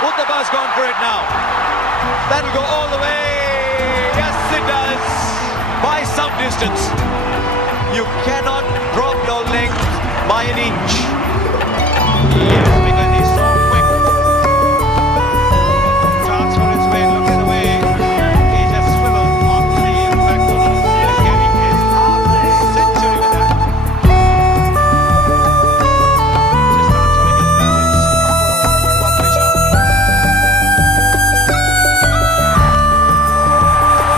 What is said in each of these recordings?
Uthapa's gone for it now. That'll go all the way. Yes, it does. By some distance. You cannot drop your length by an inch. Yes, because he's so quick. Starts for his way. Look at the way he just swiveled on the impact of his getting his half century with that. Just starts with his balance. Lovely shot.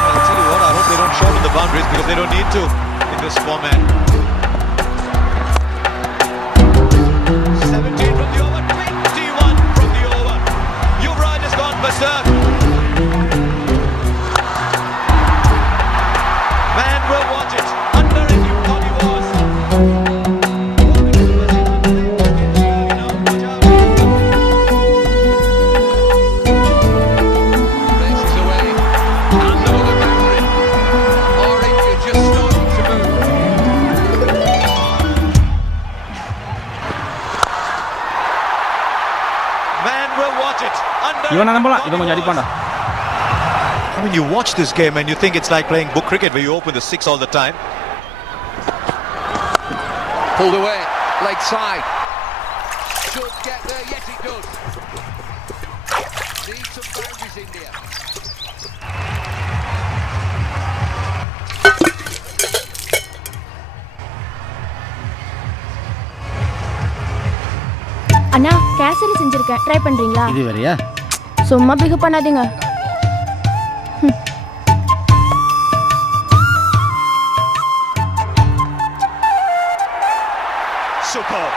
I'll tell you what, I hope they don't shorten the boundaries because they don't need to in this format. 17 from the over, 21 from the over. Yuvraj has gone berserk. Man will watch it. Under it, you thought he was. Races away. Under the boundary. Or if you just start to move. Man will watch it. Under இவன் நம்பலாம் it. இவன் கொஞ்சம் அடிப்பான்டா. I mean, you watch this game and you think it's like playing book cricket where you open the six all the time. Pulled away, leg side. Does get there, yes it does. Needs some boundaries, India. அண்ணா கேசரி செஞ்சிருக்கேன் try பண்றீங்களா? இது வேறயா? சும்மா பிகு பண்ணாதீங்க. Superb.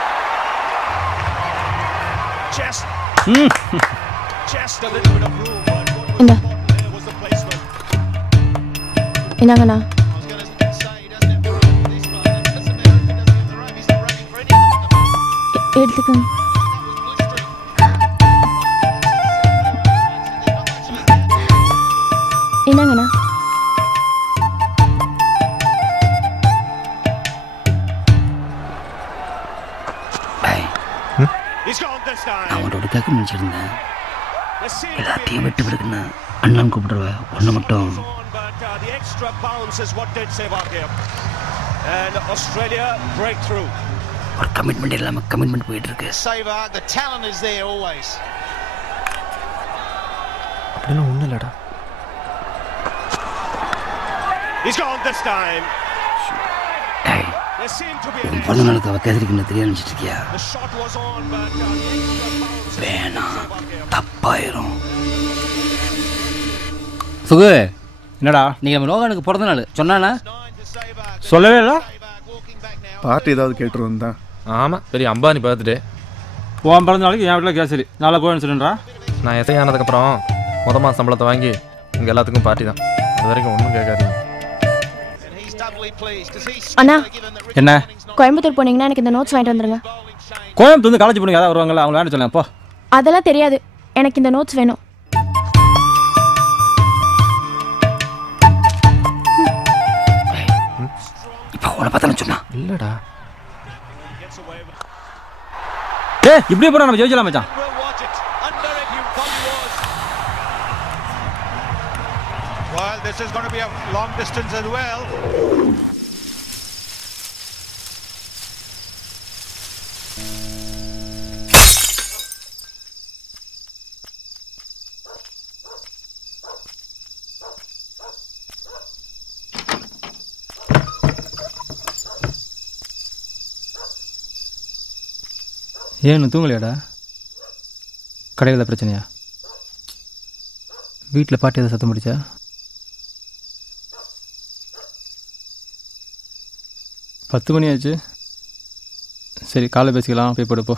Just a little bit of room. இந்த There was the placement. என்னங்கண்ணா? I was going to say he doesn't have to run for this one. It doesn't matter if he doesn't have to run. He's not running for any of them. எடுத்துக்கோங்க. என்னங்கண்ணா? He's gone this time. அவனோட கேட்க நினச்சிருந்தேன். Let's see. எல்லாத்தையும் விட்டு விடுக்குன்னு அண்ணன் கூப்பிடுவேன் ஒன்று மட்டும். But the extra bounce is what did Sehwag here. And Australia breakthrough. ஒரு கமிட்மெண்ட் இல்லாமல் கமிட்மெண்ட் போயிட்டு இருக்கு. Sehwag, the talent is there always. அப்படிலாம் ஒன்றும் இல்லைடா. He's gone this time. டேய் There seemed to be உன் an பிறந்த நாளுக்கு அவள் கேசரிக்கு தெரியாது நினச்சிட்டு இருக்கியா? The shot was on, but the extra bounce. வேணாம் தப்பாயிரும். சுகு என்னடா? நீங்கள் நம்ம லோகானுக்கு பிறந்த நாள் சொன்னானா? சொல்லவே இல்லை. பார்ட்டி ஏதாவது கேட்டு வந்தா? ஆமாம் பெரிய அம்பானி பார்த்துட்டு உன் பிறந்த நாளைக்கு என் வீட்டில் கேசரி நாளை போயின்னு சொல்லுன்றா. நான் எஸ்ஐ ஆனதுக்கப்புறம் மாத சம்பளத்தை வாங்கி இங்கே எல்லாத்துக்கும் பார்ட்டி தான். அது வரைக்கும் ஒன்றும் கேட்காதீங்க. அண்ணா என்ன? கோயம்புத்தூர் போனீங்கன்னா எனக்கு இந்த நோட்ஸ் வாங்கிட்டு வந்துருங்க. கோயம்புத்தூர் வந்து காலேஜ் போனீங்க யாராவது வருவாங்களா? அவங்க வேணும் சொல்லேன். அப்போ அதெல்லாம் தெரியாது, எனக்கு இந்த நோட்ஸ் வேணும். இப்போ உன்னை பார்த்தாலும் சொன்னா இல்லைடா. இப்படியே போனால் நம்ம ஜெயிச்சலாம் மச்சான். We'll watch it. Under it, you thought he was. Well, this is going to be a long distance as well. ஏன்னு தூங்கலையாடா? கடையில் பிரச்சனையா? வீட்டில் பாட்டி எதாவது சத்தம் முடிச்சா? பத்து மணி ஆச்சு. சரி காலை பேசிக்கலாம், போய் படுப்போ.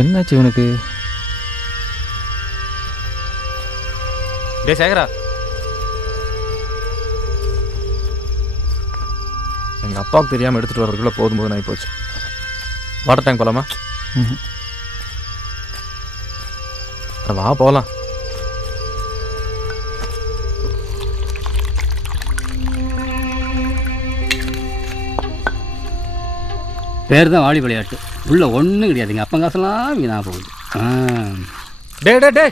என்னாச்சு இவனுக்கு? டே சேகரா, எங்கள் அப்பாவுக்கு தெரியாமல் எடுத்துகிட்டு வர்றதுக்குள்ளே போதும் ஆகி போச்சு. வாட்டர் டேங்க் போகலாமா? வா போகலாம். பேர் தான் வாலி விளையாட்டு. உள்ள ஒன்றும் கிடையாதுங்க. அப்போ காசெல்லாம் வீணாக போகுது. டே டே டே,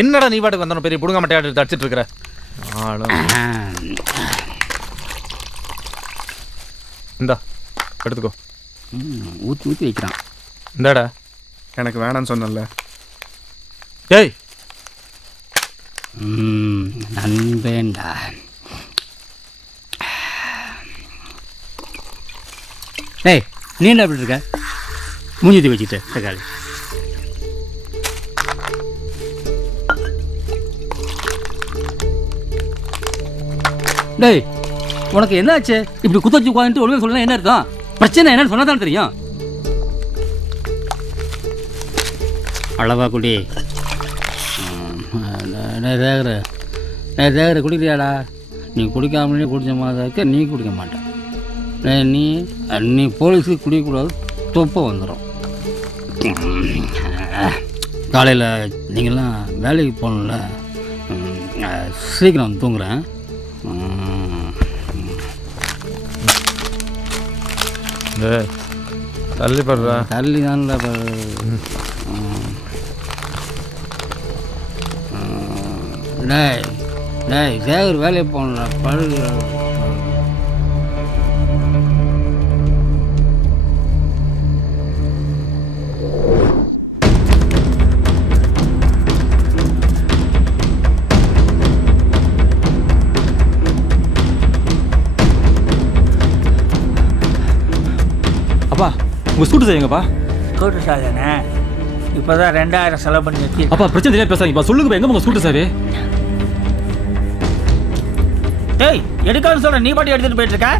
என்னடா நீ பாட்டுக்கு வந்தோம் பெரிய புடுங்க மட்டையாட்டு தடிச்சிட்டு இருக்கிற ஆளும். இந்தா எடுத்துக்கோ. ஊற்றி ஊற்றி வைக்கிறான். இந்தாடா. எனக்கு வேணான்னு சொன்னல. டேய் நண்பேண்டா. டேய் நீ என்ன அப்படி இருக்க? மூஞ்சி வச்சுட்டு தக்காளி. டேய் உனக்கு என்னாச்சு? இப்படி குத்தச்சு உட்காந்துட்டு ஒழுங்காக சொல்லலாம். என்ன அர்த்தம்? பிரச்சனை என்னன்னு சொன்னா தான் தெரியும். அளவா குடி. தேகர குடிக்கிறியாடா? நீ குடிக்காமலே குடிச்ச மாதிரி இருக்க. நீ குடிக்க மாட்டேன். நீ போலீஸுக்கு குடிக்கக்கூடாது. தொப்பை வந்துடும். காலையில் நீங்கள்லாம் வேலைக்கு போகணும்ல. சீக்கிரம் தூங்குறேன். தள்ளி படுறா. தள்ளி தான் டேய் டேய் சேகர் வேலையை போகணும்ல. பழகு. அப்பா உங்கள் ஸ்கூட்டர் செய்யுங்கப்பா. ஸ்கூட்டர் சார் தானே? இப்போ தான் 2000 செலவு பண்ணி வச்சு. அப்பா பிரச்சனை தெரியாது பேசாதீங்கப்பா. சொல்லுங்கப்பா, எங்கே உங்கள் ஸ்கூட்டர் சார்? டேய் எடுக்கான்னு சொல்ற, நீ பாட்டி எடுத்துட்டு போயிட்டு இருக்க.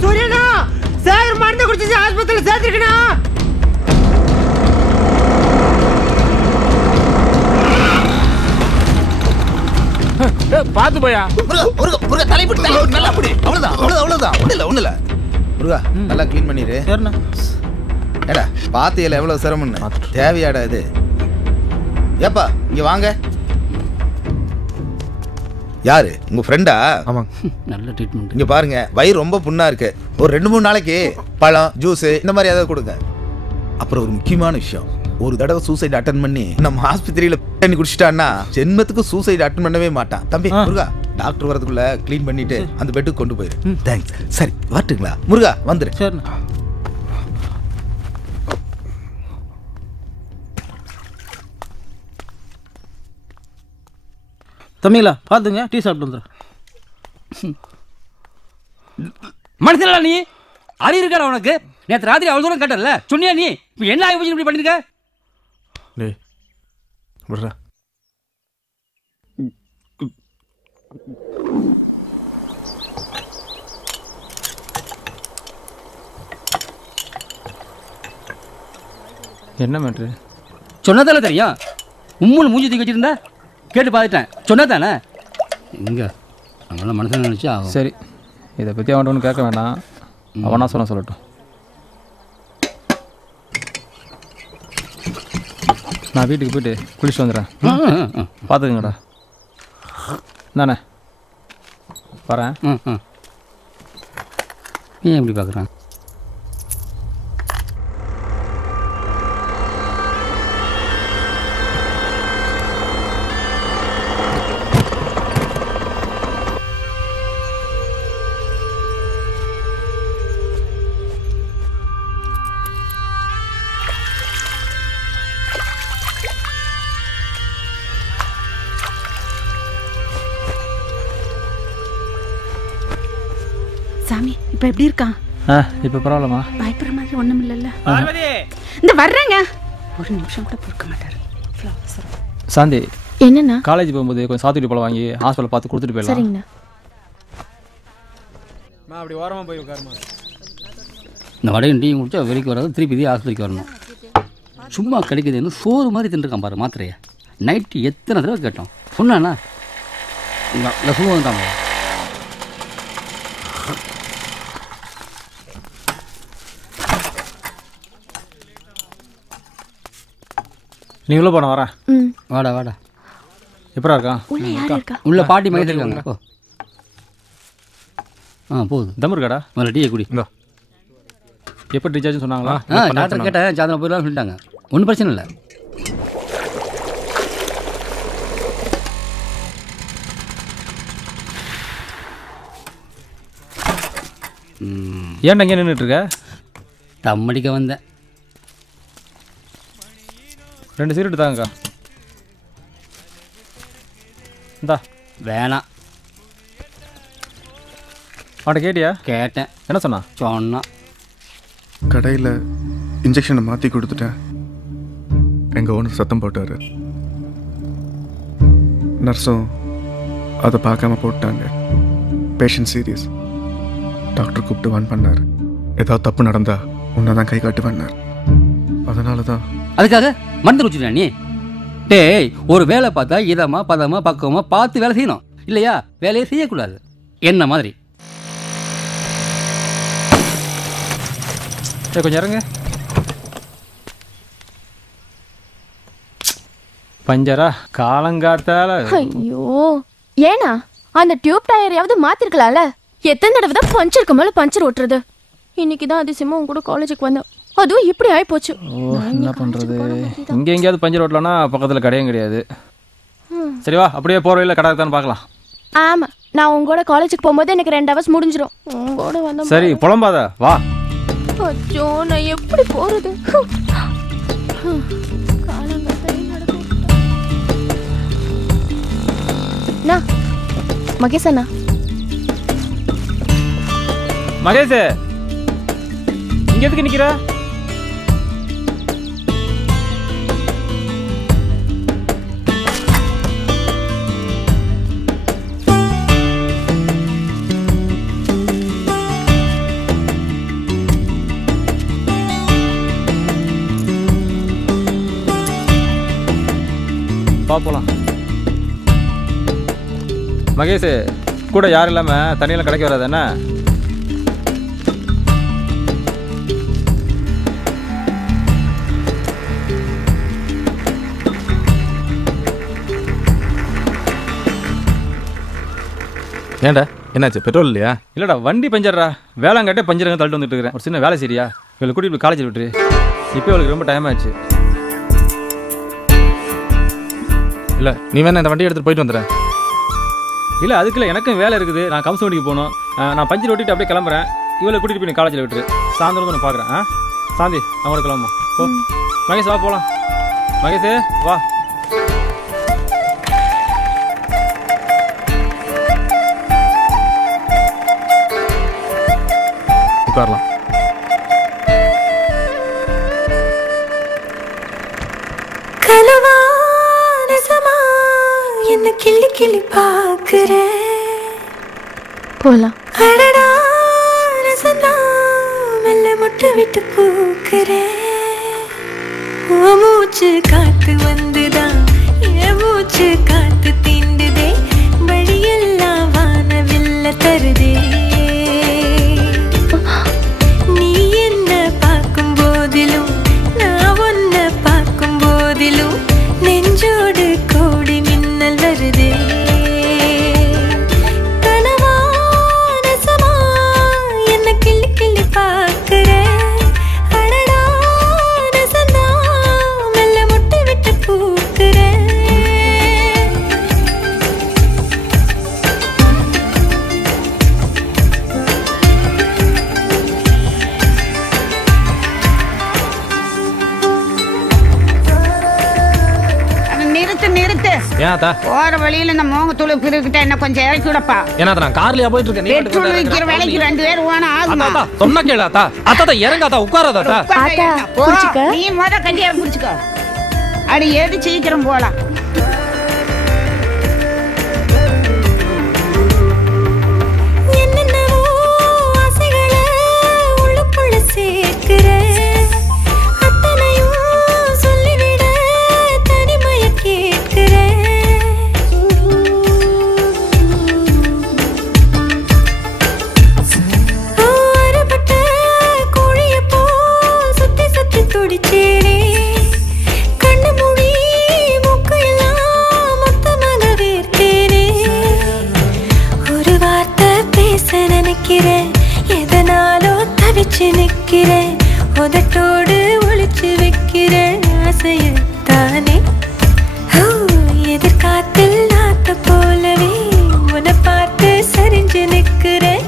சூரியனா சேகர் மருந்து குடிச்சு ஆஸ்பத்திரியில் சேர்த்துக்கணும். பார்த்து போயா. முருகா நல்லா க்ளீன் பண்ணிடு. ஏடா பாத்தியில எவ்வளவு சிரமம்னு தேவையாடா இது? ஏப்பா இங்க வாங்க. யாரு உங்க ஃப்ரெண்டா? ஆமாம். நல்ல ட்ரீட்மெண்ட். இங்க பாருங்க, வயிறு ரொம்ப புண்ணா இருக்கு. ஒரு 2-3 நாளைக்கு பழம் ஜூஸ் இந்த மாதிரி ஏதாவது கொடுங்க. அப்புறம் ஒரு முக்கியமான விஷயம், ஒரு தடவை சூசைட் அட்டன் பண்ணி நம்ம ஆஸ்பத்திரியில தண்ணி குடிச்சிட்டான்னா ஜென்மத்துக்கு சூசைட் அட்டன் பண்ணவே மாட்டான். தம்பி முருகா, டாக்டர் வரதுக்குள்ள க்ளீன் பண்ணிட்டு அந்த பெட்டுக்கு கொண்டு போயிரு. தேங்க்ஸ். சரி வரட்டுங்களா? முருகா வந்துரு. சரி தம்பிங்களா, பார்த்துங்க. டீ சாப்பிட்டு வந்துடுறேன். மனுஷனா நீ? அறிவு இருக்கா உனக்கு? நேற்று ராத்திரி அவ்வளோ தூரம் கேட்டல சொன்னியா நீ? இப்போ என்ன ஆகி இப்படி பண்ணிருக்க? டேய் விடுறா. என்ன மேட்ரு? சொன்னதால தெரியும். உம்முன்னு மூஞ்சி தூக்கி வச்சிருந்தா கேட்டு பார்த்துட்டேன். சொன்னதானே? இங்கே அவங்களாம் மனுஷன் நினச்சா சரி, இதை பற்றி அவன்கிட்ட ஒன்று கேட்க வேண்டாம். அவனா சொல்லட்டும். நான் வீட்டுக்கு போயிட்டு குளிச்சுட்டு வந்துடுறேன். பார்த்துக்குங்கடா. தானே வரேன். ஏன் எப்படி பார்க்குறான்? சாமி இப்ப எப்படி இருக்கான்? இப்போ பரவாயில்லம்மா. பயப்படுற மாதிரி ஒண்ணும் இல்லைல்ல? இந்த வர்றேங்க. ஒரு நிமிஷம் கூட பொறுக்க மாட்டாரு. சாந்தி என்னண்ணா? காலேஜ் போகும்போது கொஞ்சம் சாத்துக்குடி பழம் வாங்கி ஹாஸ்பிட்டல் பார்த்து கொடுத்துட்டு போயிடலாம். சரிங்கண்ணா. அப்படி ஓரமாக போய் உட்காருமா. இந்த வடையும் டீ முடிச்சா வெளிக்கு வராது, திருப்பி இதே ஆஸ்பத்திரிக்கு வரணும். சும்மா கிடைக்குதுன்னு சோறு மாதிரி தின்றுருக்கான் பாரு மாத்திரையை. நைட்டு எத்தனை தடவை கேட்டோம். சொன்னாண்ணா இந்த சொல்லுவாங்க தான். நீ உள்ள போன வரேன். வாடா வாடா. எப்படா இருக்கான்? உள்ள பாட்டி மகேஷ் இருக்காங்க. போகுது. தம் இருக்காடா? முதல்ல டீயை குடி. எப்போ ரீசார்ஜ்னு சொன்னாங்களா? டாக்டர் கேட்டேன், சாயந்தரம் போயிடலாம் சொல்லிட்டாங்க. ஒன்றும் பிரச்சனை இல்லை. ஏன்டா இங்கே நின்றுட்டு இருக்க? தம் அடிக்க வந்தேன். 2 சிகரெட்டு தாங்கக்கா. இந்தா. வேணாம். அவன்கிட்ட கேட்டியா? கேட்டேன். என்ன சொன்னா? சொன்னான் கடையில் இன்ஜெக்ஷனை மாற்றி கொடுத்துட்டேன். எங்கள் ஓனர் சத்தம் போட்டார். நர்ஸும் அதை பார்க்காம போட்டாங்க. Patient serious. டாக்டர் கூப்பிட்டு வான் பண்ணார். ஏதாவது தப்பு நடந்தா உன்னை தான் கை காட்டு பண்ணார். அதனால தான். அதுக்காக மருந்து குடிச்சிட்டா நீ? டேய், ஒரு வேலை பார்த்தா இதமா பதமா பக்குவமா பார்த்து வேலை செய்யணும் இல்லையா? வேலையை செய்யக்கூடாது. என்ன மாதிரி கொஞ்சம் இறங்க. பஞ்சரா காலங்காத்தால. ஐயோ ஏனா அந்த டியூப் டயரையாவது மாத்திருக்கலாம்ல. எத்தனை தடவை தான் பஞ்சருக்கு மேல பஞ்சர் ஓட்டுறது. இன்னைக்கு தான் அதிசயமா உங்க கூட காலேஜுக்கு வந்தேன். அதுவும் இப்படி ஆகி போச்சு. என்ன பண்றது? இங்க எங்கேயாவது பஞ்சர் ஓட்டலாம்னா பக்கத்துல கடையும் கிடையாது. சரி வா, அப்படியே போற வழியில கடை இருக்கான்னு பார்க்கலாம். ஆமா, நான் உங்களோட காலேஜுக்கு போகும்போது எனக்கு 2 ஹவர்ஸ் முடிஞ்சிடும். உங்களோட வந்த சரி புலம்பாத வா. அச்சோ, நான் எப்படி போறது? மகேஷ் அண்ணா. மகேஷ் இங்க எதுக்கு நிக்கிற? போலாம். மகேஷ் கூட யாரும் இல்லாம தண்ணியெல்லாம் கிடைக்க வராது என்ன? ஏன்டா என்னாச்சு? பெட்ரோல் இல்லையா? இல்லடா, வண்டி பஞ்சர்ரா. வேளாங்கட்டே பஞ்சருங்க தள்ளிட்டு வந்துட்டு இருக்கிறேன். ஒரு சின்ன வேலை சரியா? இவளை கூட்டிட்டு காலேஜில் விட்டுரு. இப்போ இவளுக்கு ரொம்ப டைம் ஆச்சு. இல்லை நீ வேணா இந்த வண்டி எடுத்துகிட்டு போயிட்டு வந்துடுறேன். இல்லை அதுக்குள்ள எனக்கும் வேலை இருக்குது. நான் கம்சவண்டிக்கு போகணும். நான் பஞ்சர் ஓட்டிட்டு அப்படியே கிளம்புறேன். இவளை கூட்டிகிட்டு போய் நீ காலேஜில் விட்டுரு. சாயந்தரம் நான் பார்க்குறேன். சாந்தி அவங்களோட கிளம்புமா. ஓ மகேஷ் வா போகலாம். மகேஷ் வா. உட்காரலாம். என்ன கிள்ளி கிள்ளி பாக்குறேன். போலாம். அடடா ரசனா மெல்ல முட்டு விட்டு பூக்குறேன். ஓ மூச்சு காத்து வந்துதான் என் மூச்சு காத்து தீண்டுதே. வழியெல்லாம் வானவில்ல தருதே. நீ என்ன பார்க்கும் போதிலும் நான் ஒன்ன பார்க்கும் போதிலும் நெஞ்சோடு கோடி மின்னல் வருதே. கனவா ரசமா என்ன கிள்ளி கிள்ளி பார்க்கிறேன். அடடா ரசனா மெல்ல முட்டை விட்டு பூக்கிறேன். ஏனாத்தா போற வழியில இந்த மோகத்தூள் பிரிக்கிட்ட என்ன கொஞ்சம் இறக்கி விடப்பா. ஏனாத்தா நான் கார்லயா போயிட்டு இருக்கேன். பெட்ரோல் விக்கிற வேலைக்கு 2 பேர் ஓன ஆகுமா? அத்தா சொன்னா கேளாத்தா. அத்தா இறங்காதா உட்காராதா. ஆத்தா புடிச்சுக்க. நீ மொத கண்டியா புடிச்சுக்க. அடி ஏது சீக்கிரம் போலாம். என்னென்னவோ ஆசைகளை உள்ளுக்குள்ள சேர்க்கிறேன். எதனாலோ தவிச்சு நிக்கிறேன். உதட்டோடு ஒளிச்சு வைக்கிறேன் ஆசையத்தானே. எதிர்காத்தில் நாத்த போலவே உன்னை பார்த்து சரிஞ்சு நிக்கிறேன்.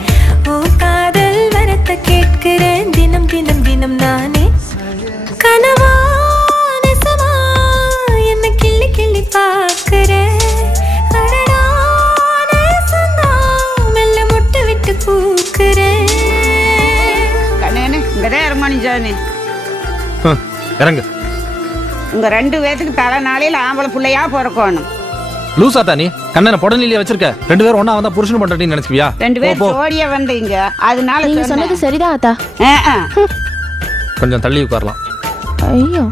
ஓ காதல் வரத்தை கேட்கிறேன் தினம் தினம் தினம் நானே. கனவா நெசமா என்ன கிள்ளி கிள்ளி பார்க்கிறேன். இறங்கு. உங்க 2 பேத்துக்கு தலை நாளையில ஆம்பளை புள்ளையா பிறக்கணும். லூசா தானி கண்ணனை பொடலிலேயே வச்சிருக்க. 2 பேரும் ஒண்ணா வந்தா புருஷன் பண்றேன்னு நினைச்சுக்கியா? 2 பேர் ஜோடியா வந்தீங்க. அதனால நீங்க சொன்னது சரிதான் ஆத்தா. கொஞ்சம் தள்ளி உட்காரலாம். ஐயோ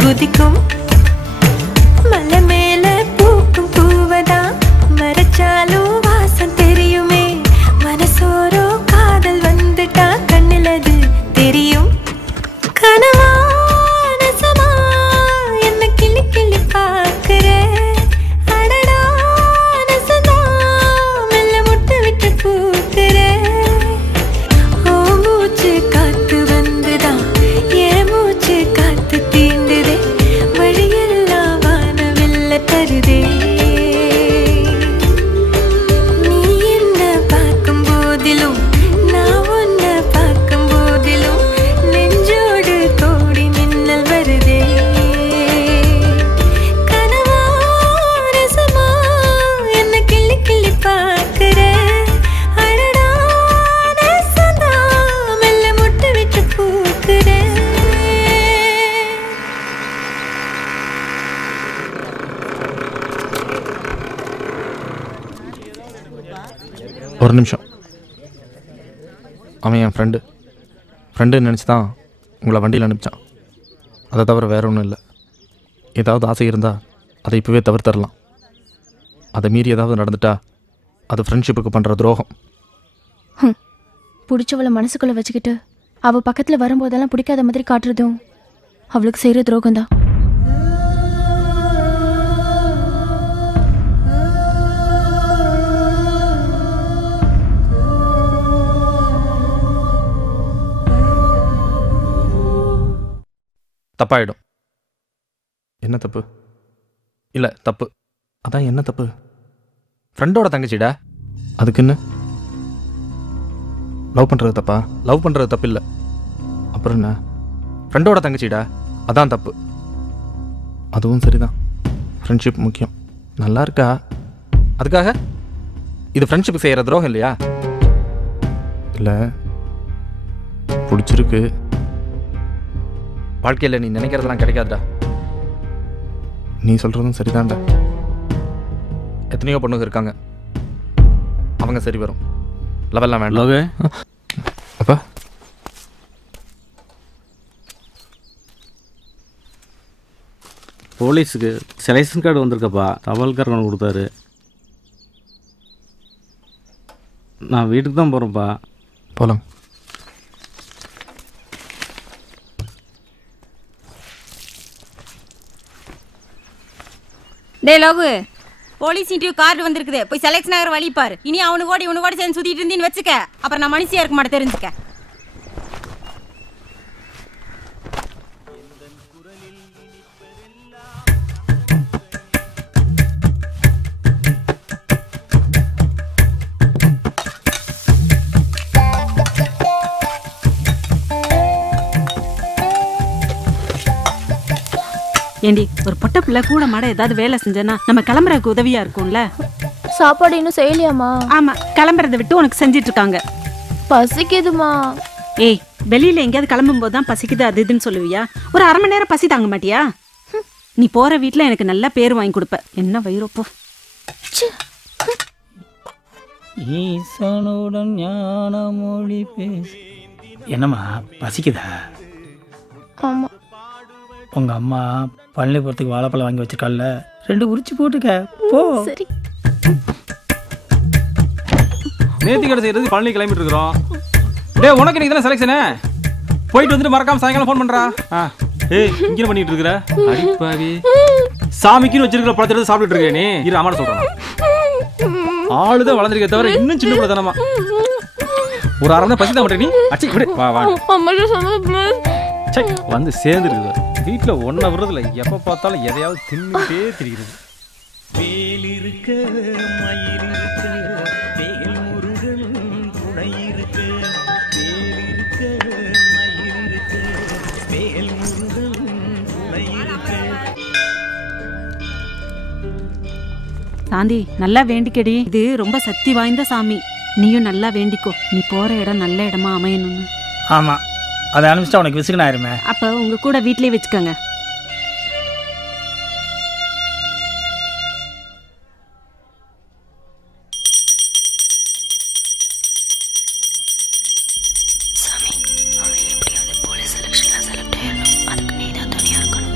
குதிக்கும் மலை மேல பூக்கும் பூவதா மறைச்சாலும் வாசம் தெரியுமே. மனசோரோ காதல் வந்துட்டா கண்ணிலது தெரியும். கனவா நெசமா என்ன கிள்ளி கிள்ளி பார்க்கிறேன். அடடா நெசதா மெல்ல முட்டு விட்டு பூக்கிறேன். ஓ மூச்சு காத்து வந்துதா ஏன் மூச்சு காத்து தீண்டுதே. வழியெல்லாம் வானவில்ல தருதே. நீ என்ன பார்க்கும் போதிலும் நான் உன்னை பார்க்கும் போதிலும் நெஞ்சோடு கோடி மின்னல் வருதே. கனவா ரசமா என்ன கிள்ளி கிள்ளி பார்க்கிறேன். அடடா நெசதா மெல்ல முட்டு விட்டு பூக்கிறேன். ஒரு நிமிஷம். அவன் என் ஃப்ரெண்டு நினச்சி தான் உங்களை வண்டியில் அனுப்பிச்சான். அதை தவிர வேற ஒன்றும் இல்லை. ஏதாவது ஆசை இருந்தால் அதை இப்போவே தவிர்த்தரலாம். அதை மீறி ஏதாவது நடந்துட்டா அது ஃப்ரெண்ட்ஷிப்புக்கு பண்ணுற துரோகம். பிடிச்சவளை மனசுக்குள்ள வச்சுக்கிட்டு அவ பக்கத்துல வரும்போதெல்லாம் பிடிக்காத மாதிரி காட்டுறதும் அவளுக்கு செய்யற துரோகம் தான். தப்பாயிடும். என்ன தப்பு? இல்லை தப்பு. அதான் என்ன தப்பு? ஃப்ரெண்டோட தங்கச்சிடா. அதுக்குன்னு லவ் பண்ணுறது தப்பா? லவ் பண்ணுறது தப்பு இல்லை. அப்புறம் என்ன? ஃப்ரெண்டோட தங்கச்சிடா, அதான் தப்பு. அதுவும் சரிதான். ஃப்ரெண்ட்ஷிப் முக்கியம். நல்லா இருக்கா? அதுக்காக இது ஃப்ரெண்ட்ஷிப் செய்கிற துரோகம் இல்லையா? இல்லை, பிடிச்சிருக்கு. வாழ்க்கையில் நீ நினைக்கிறதெல்லாம் கிடைக்காதுடா. நீ சொல்கிறதும் சரிதான்டா. எத்தனையோ பொண்ணுங்க இருக்காங்க, அவங்க சரி வரும். லெவல்லாம் வேண்டாம். அப்பா போலீஸுக்கு செலெக்ஷன் கார்டு வந்திருக்கப்பா. தபால்காரன் கொடுத்தாரு. நான் வீட்டுக்கு தான் போகிறேன்ப்பா. போகலாம். Day love, police interview card வந்திருக்குது. போய் செலெக்ஷன் ஆகிற வழி பாரு. இனி அவனுக்கு ஓடி சேர்ந்து சுற்றிட்டு இருந்தீன்னு வச்சுக்க, அப்புறம் நான் மனுஷியா இருக்க மாட்டேன், தெரிஞ்சுக்க. ஏண்டி, ஒரு பொட்ட பிள்ளை கூட மாட ஏதாவது வேலை செஞ்சேன்னா நம்ம கிளம்புறதுக்கு உதவியா இருக்கும்ல. சாப்பாடு இன்னும் செய்யலையாமா? ஆமா, கிளம்புறதை விட்டு உனக்கு செஞ்சிட்டு இருக்காங்க. பசிக்குதுமா. ஏய், வெளியில எங்கேயாவது கிளம்பும் போது தான் பசிக்குது அது இதுன்னு சொல்லுவியா? ஒரு அரை மணி நேரம் பசி தாங்க மாட்டியா? நீ போற வீட்டுல எனக்கு நல்ல பேர் வாங்கி கொடுப்ப. என்ன வயிறப்போ. ஈசனுடன் ஞான மொழி பேசி. என்னம்மா பசிக்குதா? ஆமா. உங்க அம்மா பழனிபுரத்துக்கு வாழைப்பழம் வாங்கி வச்சிருக்கால, 2 உரிச்சு போட்டுக்க போ. சரி. நேர்த்தி கடை செய்யறது பழனி கிளம்பிட்டு இருக்கிறோம். டேய், உனக்கு இன்னைக்கு தானே செலெக்ஷனு. போயிட்டு வந்துட்டு மறக்காம சாயங்காலம் ஃபோன் பண்றா. ஏய், இங்கே பண்ணிட்டு இருக்கிற அடிப்பாவி. சாமிக்குன்னு வச்சிருக்கிற பழத்தை எடுத்து சாப்பிட்டுட்டு இருக்கே நீ. இரு, அம்மாட்ட சொல்றேன். ஆளுதான் வளர்ந்துருக்க தவிர இன்னும் சின்ன பிள்ளை தானமா. ஒரு அரை தான் பசி தான் மாட்டே நீ. அச்சி விடு, வா வா. வந்து சேர்ந்துருக்குது. வீட்டில் ஒன்றை விடுறதில்ல, எப்போ பார்த்தாலும் எதையாவது தின்னுட்டே திரிகிறது. வேல் இருக்க மயில் இருக்க வேல் முருகன் துணை இருக்க, வேல் இருக்க மயில் இருக்க வேல் முருகன் துணை இருக்க. சாந்தி, நல்லா வேண்டிக்கடி. இது ரொம்ப சக்தி வாய்ந்த சாமி. நீயும் நல்லா வேண்டிக்கோ. நீ போற இடம் நல்ல இடமா அமையணும்னு. ஆமா, அதை அனுப்பிச்சிட்டா உனக்கு விசுக்குன்னு ஆயிருமே. அப்ப உங்க கூட வீட்லயே வச்சுக்கோங்க. சாமி, அவர் எப்படியாவது போலீஸ் செலெக்ஷன்ல செலக்ட் ஆயிடணும். அதுக்கு நீ தான் துணையா இருக்கணும்.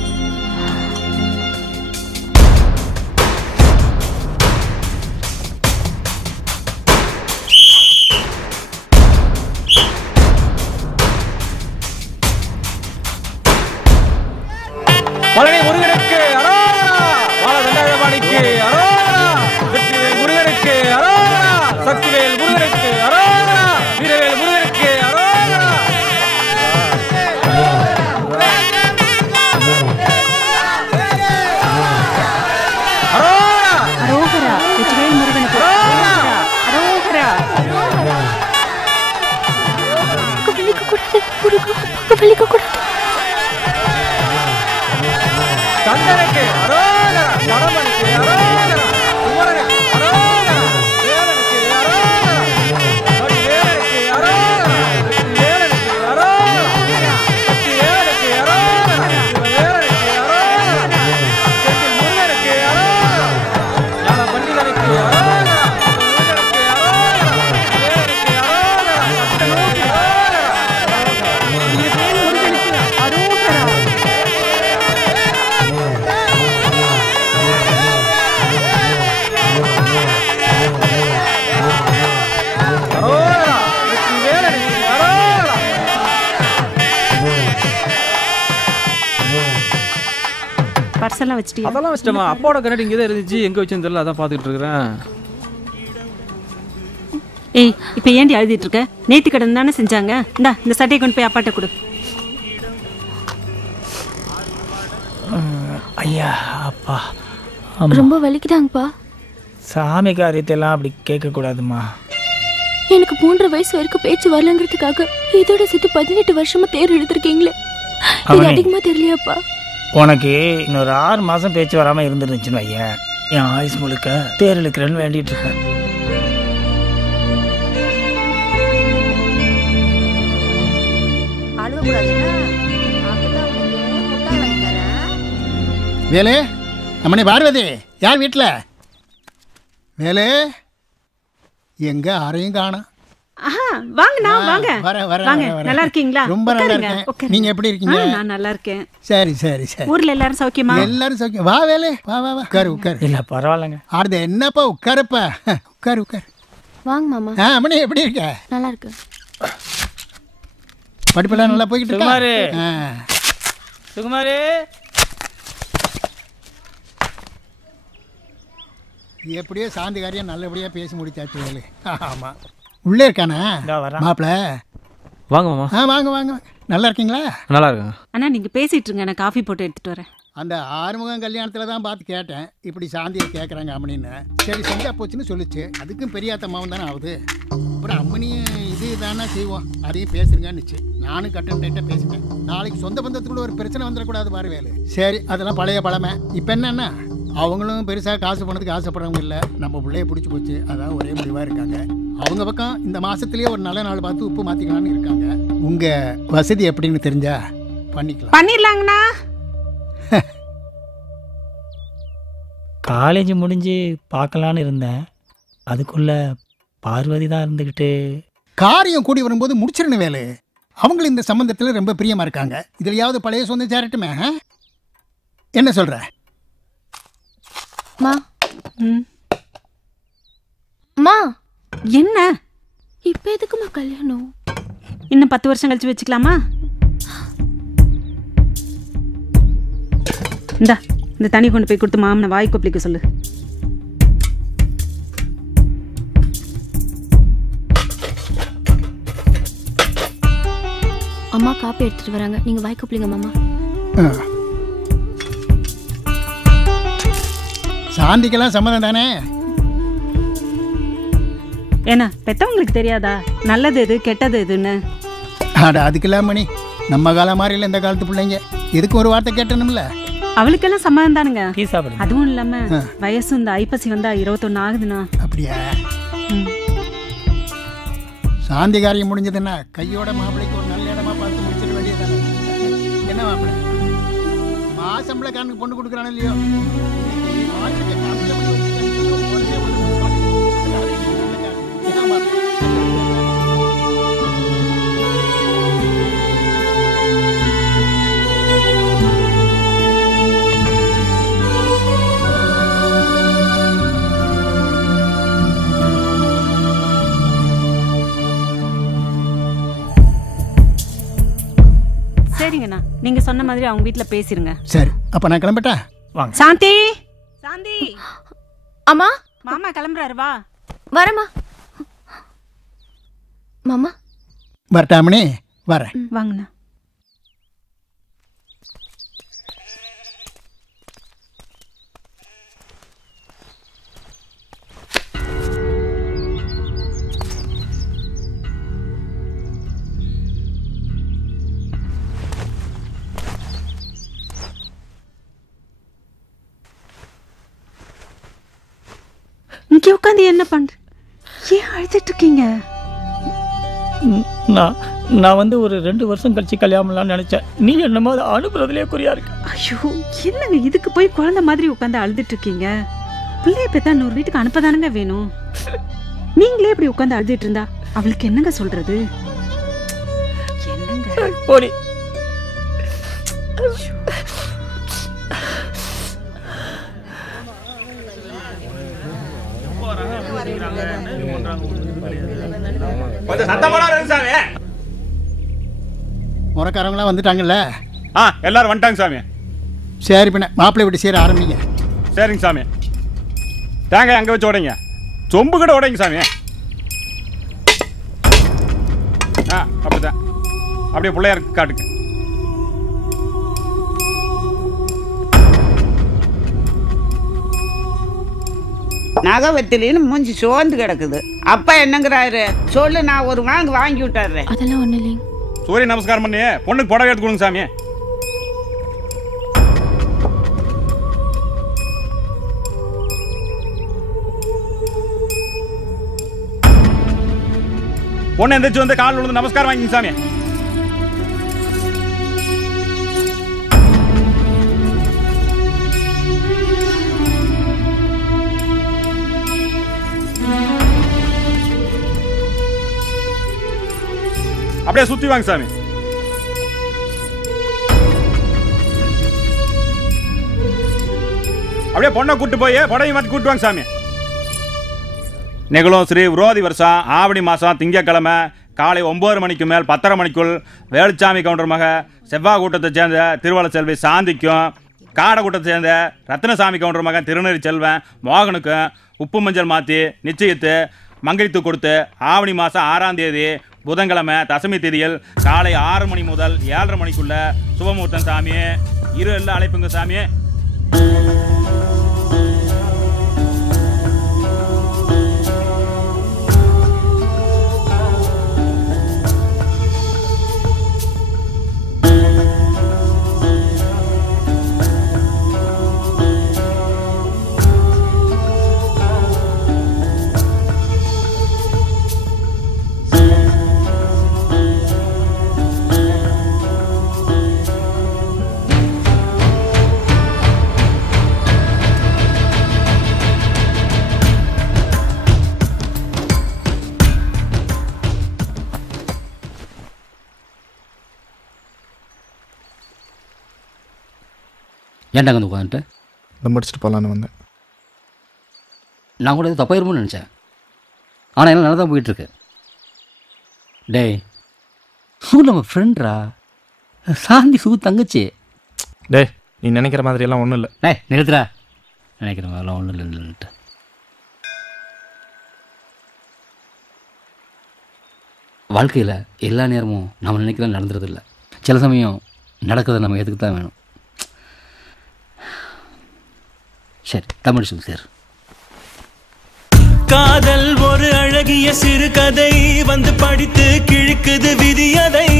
பழனி முருகனுக்கு அரோகரா, வாழதண்டாயமாணிக்கு அரோகரா, வெற்றிவேல் முருகனுக்கு அரோகரா, சக்திவேல் முருகனுக்கு அரோகரா, வீரவேல் முருகனுக்கு அரோகரா. அரோகரா, வெற்றிவேல் முருகனுக்கு அரோகரா, அரோகரா. கந்தனுக்கு அரோகரா, பரமனுக்கு அரோகரா, குமரனுக்கு அரோகரா, வேலனுக்கு அரோகரா, வேலனுக்கு அரோகரா, வேலனுக்கு அரோகரா, வேலனுக்கு அரோகரா, வேலனுக்கு அரோகரா, செந்தில் முருகனுக்கு அரோகரா, ஞான பண்டிதனுக்கு அரோகரா, முருகனுக்கு அரோகரா, வேலனுக்கு அரோகரா, சட்டனுக்கு அரோகரா, வீரவேல் முருகனுக்கு அரோகரா. பர்செல்லாம் வச்சிட்டியா? அதெல்லாம் வச்சிட்டமா. அப்பாவோட கண்ணாடி இங்கே தான் இருந்துச்சு, எங்கே வச்சுன்னு தெரியல, அதான் பார்த்துக்கிட்டு இருக்கிறேன். ஏய், இப்போ ஏண்டி அழுதிட்டு இருக்க? நேத்தி கடன் தானே செஞ்சாங்க. இந்தா, இந்த சட்டையை கொண்டு போய் அப்பாட்ட கொடு. ஐயா அப்பா, ரொம்ப வலிக்குதாங்கப்பா. சாமி காரியத்தையெல்லாம் அப்படி கேட்கக்கூடாதுமா. எனக்கு 3 வயசு வரைக்கும் பேச்சு வரலங்கிறதுக்காக இதோட சேர்த்து 18 வருஷமா தேர் எடுத்திருக்கீங்களே, இது அதிகமா தெரியலையாப்பா? உனக்கு இன்னொரு 6 மாதம் பேச்சு வராமல் இருந்துருந்துச்சுன்னு ஐயா, என் ஆயுஸ் முழுக்க தேர் இழுக்கிறேன்னு வேண்டிட்டு இருக்கேன். வேலு, அம்மனி பார்வதி, யார் வீட்டில்? வேலு, எங்கே யாரையும் காணோம். வாங்கண்ணா வாங்க வாங்க நல்லா இருக்கீங்களா? ரொம்ப நல்லா இருக்கேன். நீங்க எப்படி இருக்கீங்க? நான் நல்லா இருக்கேன். சரி சரி சரி. ஊர்ல எல்லாரும் சௌக்கியமா? எல்லாரும் சௌக்கியம். வா வேலை வா வா வா உட்காரு உட்காரு. இல்ல பரவாயில்லைங்க. அடுத்து என்னப்பா உட்காருப்பா. உட்காரு உட்காரு. வாங்க மாமா. அம்மனி எப்படி இருக்க? நல்லா இருக்கு. படிப்பெல்லாம் நல்லா போய்கிட்டு இருக்கா? சுகுமாரு சுகுமாரு எப்படியோ சாந்தி காரியம் நல்லபடியா பேசி முடிச்சாச்சு வேலை. ஆமா உள்ளே இருக்கானா மாப்பிள்ள? வாங்க மாமா. வாங்க வாங்க. நல்லா இருக்கீங்களா? நல்லா இருக்குங்க. அண்ணா நீங்க பேசிட்டு இருங்க, நான் காஃபி போட்டு எடுத்துட்டு வரேன். அந்த ஆறுமுகம் கல்யாணத்தில் தான் பார்த்து கேட்டேன், இப்படி சாந்தியை கேட்குறாங்க அம்மனின்னு. சரி செஞ்சா போச்சுன்னு சொல்லிச்சு. அதுக்கும் பெரியாத்த மாவன் தானே ஆகுது. அப்புறம் அம்மனியும் இது தானே செய்வோம், அதையும் பேசுங்கன்னுச்சு. நானும் கட்டன் டைட்டாக பேசிட்டேன். நாளைக்கு சொந்த பந்தத்துக்குள்ள ஒரு பிரச்சனை வந்துடக்கூடாது பாரு வேலை. சரி அதெல்லாம் பழைய பழமை. இப்போ என்னன்னா அவங்களும் பெருசாக காசு பண்ணதுக்கு ஆசைப்படுறவங்க இல்லை. நம்ம பிள்ளைய பிடிச்சி போச்சு, அதான் ஒரே முடிவாக இருக்காங்க. அவங்க பக்கம் இந்த மாதத்துலேயே ஒரு நல்ல நாள் பார்த்து உப்பு மாற்றிக்கலான்னு இருக்காங்க. உங்கள் வசதி எப்படின்னு தெரிஞ்சா பண்ணிக்கலாம். பண்ணிடலாங்கண்ணா. காலேஜ் முடிஞ்சு பார்க்கலான்னு இருந்தேன், அதுக்குள்ள பார்வதி தான் இருந்துக்கிட்டு. காரியம் கூடி வரும்போது முடிச்சிடணும் வேலை. அவங்களும் இந்த சம்பந்தத்தில் ரொம்ப பிரியமாக இருக்காங்க. இதுலையாவது பழைய சொந்தம் சேரட்டுமே. என்ன சொல்ற? மா மா என்ன இப்போ எதுக்குமா கல்யாணம்? இன்னும் 10 வருஷம் கழிச்சு வச்சுக்கலாமா? இந்த தண்ணி கொண்டு போய் கொடுத்து மாமனை வாய் கொப்பளிக்க சொல்லு. அம்மா காப்பி எடுத்துட்டு வராங்க, நீங்க வாய் கொப்பளிங்க மாமா. சாந்திக்கெல்லாம் சம்மதம் தானே? ஏன்னா பெத்தவங்களுக்கு தெரியாதா நல்லது எது கெட்டது எதுன்னு? அதுக்கெல்லாம் மணி நம்ம காலம் மாதிரி இல்லை இந்த காலத்து பிள்ளைங்க. எதுக்கு ஒரு வார்த்தை கேட்டணும்ல. அவளுக்கெல்லாம் சம்மதம் தானுங்க. அதுவும் இல்லாம வயசு இந்த ஐப்பசி வந்தா 21 ஆகுதுண்ணா. அப்படியா? சாந்தி காரியம் முடிஞ்சதுன்னா கையோட மாப்பிள்ளைக்கு ஒரு நல்ல இடமா பார்த்து முடிச்சிட வேண்டியதானே. என்ன மாப்பிள்ளை மாசம்பளக்காரனுக்கு பொண்ணு கொடுக்குறானோ இல்லையோ, சரிங்கண்ணா, நீங்க சொன்ன மாதிரி அவங்க வீட்டுல பேசிருங்க. சரி அப்ப நான் கிளம்பட்டா? வாங்க. சாந்தி சாந்தி. அம்மா மாமா கிளம்புறாரு, வா. வரமா மாமா. வரட்டாமணி வரேன். வாங்கண்ணா. இங்கே உட்காந்து என்ன பண்ற? ஏன் அழுதுட்டு இருக்கீங்க? நான் வந்து ஒரு 2 வருஷம் கழிச்சு கல்யாணம்லாம் நினைச்சேன். நீ என்னமோ அதை அனுப்புறதுலேயே குறியா இருக்கு. ஐயோ என்னங்க இதுக்கு போய் குழந்தை மாதிரி உட்காந்து அழுதுட்டு இருக்கீங்க? பிள்ளைய பெத்தா இன்னொரு வீட்டுக்கு அனுப்பதானுங்க வேணும். நீங்களே இப்படி உட்காந்து அழுதுட்டு இருந்தா அவளுக்கு என்னங்க சொல்றது? என்னங்க போடி. முறக்காரங்களாம் வந்துட்டாங்கல்ல? எல்லாரும் வந்துட்டாங்க சாமி. சரி பின்ன மாப்பிள்ளை விட்டு சேர ஆரம்பிங்க. சரிங்க சாமி. தேங்காய் அங்கே வச்சு உடைங்க, சொம்பு கூட உடைங்க சாமி. அப்படிதான். அப்படியே பிள்ளையாருக்கு காட்டுங்க. நகவத்திலின்னு மூஞ்சி சோர்ந்து கிடக்குது. அப்பா என்னங்கிறாரு சொல்லு, நான் ஒரு வாங்கி விட்டாரு. அதெல்லாம் ஒண்ணு இல்லைங்க. சூரிய நமஸ்காரம் பண்ணி பொண்ணுக்கு புடவை எடுத்து கொடுங்க சாமி. பொண்ணு எந்திரிச்சு வந்து காலில் விழுந்து நமஸ்காரம் வாங்கிங்க சாமி. அப்படியே சுத்தி வாங்க சாமி. அப்படியே பொண்ணை கூட்டு போய் புடவை மாற்றி கூட்டு வாங்க சாமி. நிகழும் ஸ்ரீ விரோதி வருஷம் ஆவணி மாதம் திங்கக்கிழமை காலை 9 மணிக்கு மேல் 10:30 மணிக்குள் வேலுச்சாமி கவுண்டர் மக செவ்வாய் கூட்டத்தை சேர்ந்த திருவள்ள செல்வி சாந்திக்கும் காடை கூட்டத்தை சேர்ந்த ரத்னசாமி கவுண்டர் மகன் திருநெறி செல்வன் மோகனுக்கும் உப்பு மஞ்சள் மாற்றி நிச்சயித்து மங்கழித்து கொடுத்து ஆவணி மாதம் 6ஆம் தேதி புதன்கிழமை தசமி தேதியில் காலை 6 மணி முதல் 7:30 மணிக்குள்ள சுபமுகூர்த்தம் சாமி. இரு எல்லாம் அழைப்புங்க சாமி. ஏன்டா வந்து உட்காந்துட்டு இதை முடிச்சுட்டு போகலான்னு வந்தேன். நான் கூட இது தப்பாயிருமோன்னு நினச்சேன். ஆனால் எல்லாம் நல்லா தான் போயிட்டுருக்கு. டேய் நம்ம ஃப்ரெண்ட்ரா சாந்தி தங்கச்சி. டேய் நீ நினைக்கிற மாதிரியெல்லாம் ஒன்றும் இல்லை. டேய் நிறுத்துறா. நினைக்கிற மாதிரிலாம் ஒன்றும் இல்லைன்ட்டு வாழ்க்கையில் எல்லா நேரமும் நம்ம நினைக்கிறத நடந்துறதில்ல. சில சமயம் நடக்கிறத நம்ம எதுக்கு தான் வேணும். சரி தமிழ் சொல்லு சார். காதல் ஒரு அழகிய சிறுகதை வந்து படித்து கிழிக்குது விதியதை.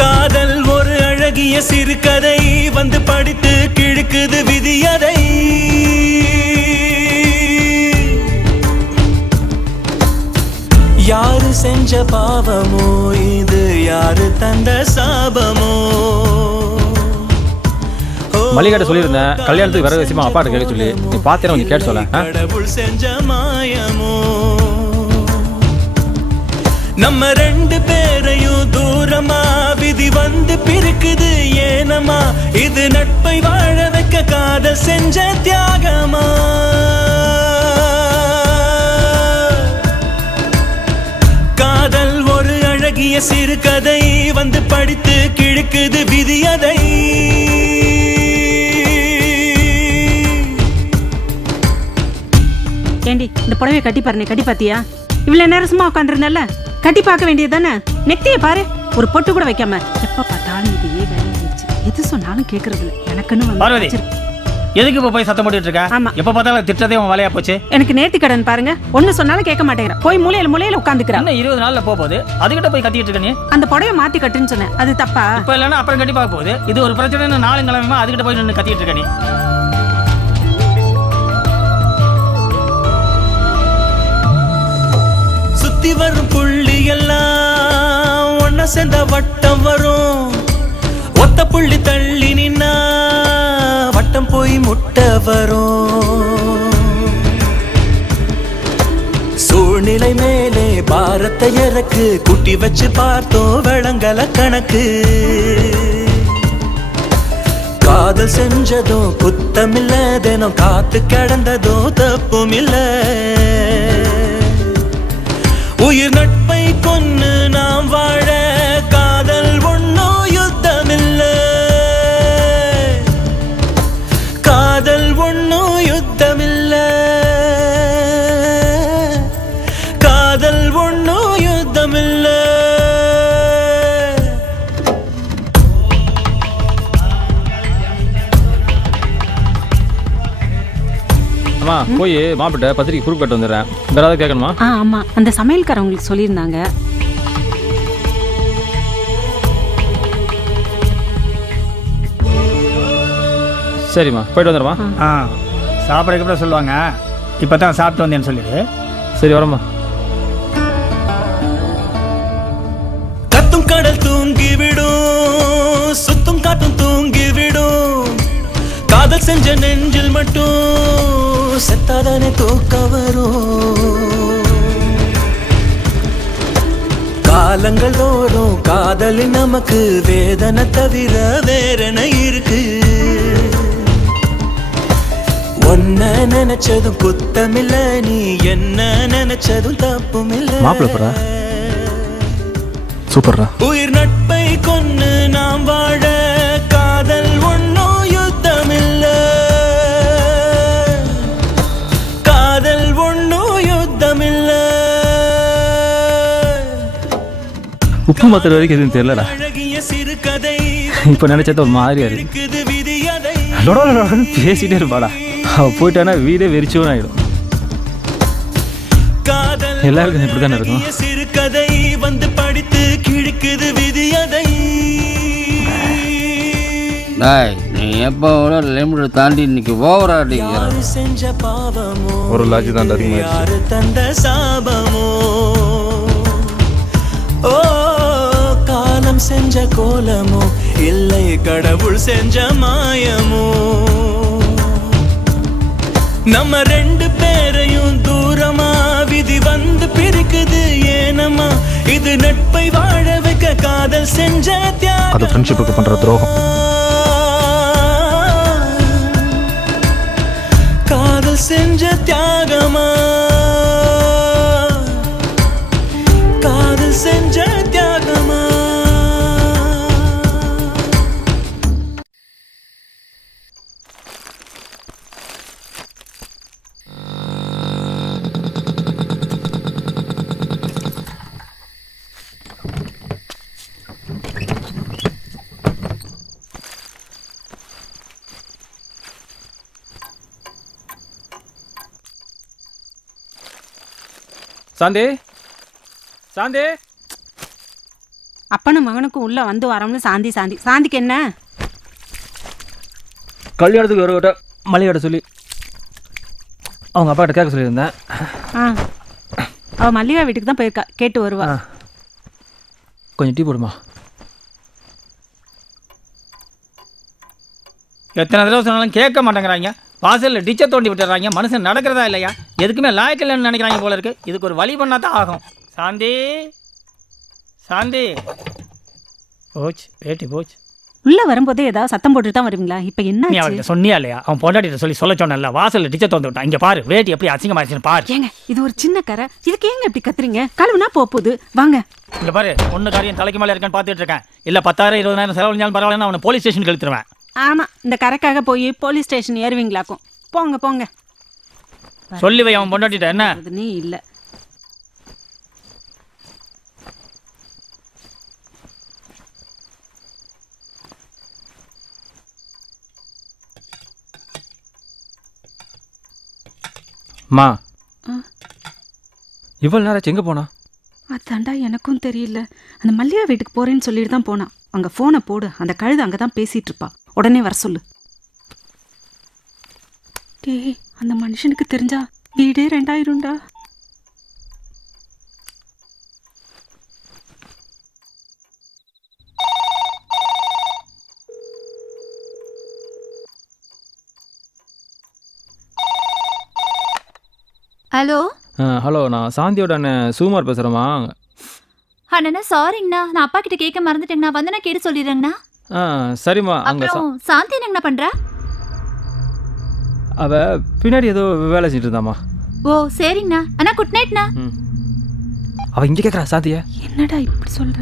காதல் ஒரு அழகிய சிறுகதை வந்து படித்து கிழிக்குது விதியதை. யாரு செஞ்ச பாவமோ இது யாரு தந்த சாபமோ. மல்லிகாட்ட சொல்லியிருந்தேன் கல்யாணத்துக்கு வர விஷயமா அப்பாட்ட கேட்க சொல்லி. நீ பார்த்தேன் கொஞ்சம் கேட்டு சொல்ல. கடவுள் செஞ்ச மாயமோ. நம்ம 2 பேரையும் தூரமா விதி வந்து பிரிக்குது ஏனமா. இது நட்பை வாழ வைக்க காதல் செஞ்ச தியாகமா. காதல் ஒரு அழகிய சிறுகதை வந்து படித்து கிழிக்குது விதியதை. ஏண்டி இந்த புடவையை கட்டி பாருனே, கட்டி பாத்தியா? இவ்வளவு நேரம் சும்மா உட்காந்துருந்தல, கட்டி பார்க்க வேண்டியது தானே. நெத்தியை பாரு, ஒரு பொட்டு கூட வைக்காம எப்ப பார்த்தாலும் இதையே வேலையாயிடுச்சு. எது சொன்னாலும் கேட்கறது இல்லை. எனக்குன்னு பார்வதி எதுக்கு இப்போ போய் சத்தம் போட்டுட்டு இருக்க? ஆமா எப்ப பார்த்தாலும் திட்டதே உன் வேலையா போச்சு. எனக்கு நேர்த்தி கடன் பாருங்க, ஒன்னு சொன்னாலும் கேட்க மாட்டேங்கிறா. போய் மூலையில உட்காந்துக்கிறா. இன்னும் 20 நாள்ல போகுது, அதுகிட்ட போய் கத்திட்டு இருக்க நீ. அந்த புடவை மாத்தி கட்டுன்னு சொன்னேன், அது தப்பா? இப்ப இல்லைன்னா அப்புறம் கட்டி பார்க்க போகுது. இது ஒரு பிரச்சனை. 4 கிழமை அதுகிட்ட போய் நின்று கத்திட்டு இருக்க நீ. சுத்தி வரும் புள்ளி எல்லாம் ஒன்ன சேர்ந்த வட்டம் வரும். ஒத்த புள்ளி தள்ளி நின்னா வட்டம் போய் முட்ட வரும். சூழ்நிலை மேலே பாரத்தை இறக்கு குட்டி வச்சு பார்த்தோம் விளங்கல கணக்கு. காதல் செஞ்சதும் குத்தமில்ல, தினம் காத்து கிடந்ததும் தப்பும் இல்ல. உயிர் நட்பை கொன்னு நாம் வாழ காதல் ஒன்னோ யுத்தமில்ல. காதல் ஒன்னோ யுத்தமில்ல. காதல் ஒன்னோ யுத்தமில்ல. அம்மா போய் மாப்பிட்ட பத்திரிக்கை குரூப் கட்டு வந்துடுறேன். வேற ஏதாவது கேட்கணுமா? ஆமா, அந்த சமையல்காரன் உங்களுக்கு சொல்லியிருந்தாங்க. சரிம்மா போயிட்டு வந்துடுமா. சாப்பிட்றதுக்கு அப்புறம் சொல்லுவாங்க. இப்போ தான் சாப்பிட்டு வந்தேன்னு சொல்லிடு. சரி வரம்மா. கத்தும் கடல் தூங்கி விடும், சுத்தும் காட்டும் தூங்கி விடும். காதல் செஞ்ச நெஞ்சில் மட்டும் செத்த நினைச்சாதானே தூக்கம் வரும். காலங்கள் தோறும் காதலில் நமக்கு வேதனை தவிர வேறென இருக்கு. ஒன்ன நினைச்சதும் குத்தமில்ல, நீ என்ன நினைச்சதும் தப்புமில்ல. மாப்பிள்ள சூப்பர்ரா. உயிர் நட்பை கொன்னு நாம் வாழ காதல் ஒன்னும் யுத்தமில்ல. காதல் ஒன்னும் யுத்தமில்ல. உப்பு மாத்திர வரைக்கும் எதுவும் தெரியலடா. இப்போ நினைச்சது ஒரு மாதிரியா இருக்கு. பேசிட்டே இருப்பாடா. அவ போயிட்டானா வீடே வெறிச்சோன்னு ஆயிடும். எல்லாருக்கும் இப்படித்தானே இருக்கும். சிறுகதை வந்து படித்து கிழிக்குது விதியதை. நீ எப்போ லிமிட் தாண்டி இன்னைக்கு ஓவரா செஞ்ச பாவமோ ஒரு லாஜி தான் யாரு தந்த சாபமோ. ஓ காலம் செஞ்ச கோலமோ இல்லை கடவுள் செஞ்ச மாயமோ. நம்ம ரெண்டு பேரையும் தூரமா விதி வந்து பிரிக்குது ஏனம்மா. இது நட்பை வாழ வைக்க காதல் செஞ்ச தியாகம். அது ஃப்ரெண்ட்ஷிப்புக்கு பண்ற துரோகம். காதல் செஞ்ச தியாகமா. காதல் செஞ்ச தியாகமா. சாந்தி சாந்தி. அப்பனும் மகனுக்கும் உள்ள வந்து வரோம்னு சாந்தி சாந்தி. சாந்திக்கு என்ன? கல்யாணத்துக்கு ஒரு மளிகை சொல்லி அவங்க அப்பா கிட்ட கேட்க சொல்லியிருந்தேன். அவ மல்லிகா வீட்டுக்கு தான் போயிருக்கா, கேட்டு வருவா. கொஞ்சம் டீ போடுமா. எத்தனை தடவை சொன்னாலும் கேட்க மாட்டேங்கிறாங்க. வாசலில் டிச்சை தோண்டி விட்டுறாங்க. மனுஷன் நடக்கிறதா இல்லையா? எதுக்குமே லாயக்கில்லைன்னு நினைக்கிறாங்க போல இருக்கு. இதுக்கு ஒரு வழி பண்ணா தான் ஆகும். சாந்தி சாந்தி போச்சு, வேட்டி போச்சு. உள்ள வரும்போதே ஏதாவது சத்தம் போட்டுட்டு தான் வருவீங்களா? இப்போ என்ன நீ அவர்கிட்ட சொன்னியா இல்லையா? அவன் பொண்டாட்டிட்ட சொல்ல சொன்னல. வாசலில் டிச்சை தோண்டி விட்டான். இங்கே பாரு வேட்டி எப்படி அசிங்கமாயிடுச்சுன்னு பாரு. ஏங்க இது ஒரு சின்ன கரை, இதுக்கு ஏங்க இப்படி கத்துறீங்க? கழுவுனா போகுது. வாங்க இங்கே பாரு. ஒன்று காரியம் தலைக்கு மேலே இருக்கான்னு பார்த்துட்டு இருக்கேன். இல்லை 10,000 20,000 செலவழிஞ்சாலும் பரவாயில்லன்னு அவனை போலீஸ் ஸ்டேஷனுக்கு இழுத்துருவேன். ஆமா, இந்த கரைக்காக போய் போலீஸ் ஸ்டேஷன் ஏறுவீங்களாக்கும். போங்க போங்க. சொல்லி வை அவன் பொண்டாட்டிட்ட. என்ன நீ இல்லை. மா இவ்வளோ நேரம் எங்கே போனா? அதாண்டா எனக்கும் தெரியல. அந்த மல்லிகா வீட்டுக்கு போறேன்னு சொல்லிட்டு தான் போனான். அங்கே ஃபோனை போடு, அந்த கழுதை அங்கே தான் பேசிட்டு இருப்பா. உடனே வர சொல்லு. டேய், அந்த மனுஷனுக்கு தெரிஞ்சா வீடே 2000டா. ஹலோ ஹலோ, நான் சாந்தியோட அண்ணன் சுகுமார் பேசுகிறேம்மா. அண்ணா சாரிங்கண்ணா, நான் அப்பா கிட்ட கேட்க மறந்துட்டேங்கண்ணா. வந்தனா கேட்டு சொல்லிடுறேங்கண்ணா. சரிம்மா. அங்கே அப்புறம் சாந்தி என்னங்கண்ணா பண்றா? அவ பின்னாடி ஏதோ வேலை செஞ்சுட்டு இருந்தாமா. ஓ சரிங்கண்ணா. அண்ணா குட் நைட்ண்ணா. அவ இங்கே கேட்குறா சாந்தியா. என்னடா இப்படி சொல்ற?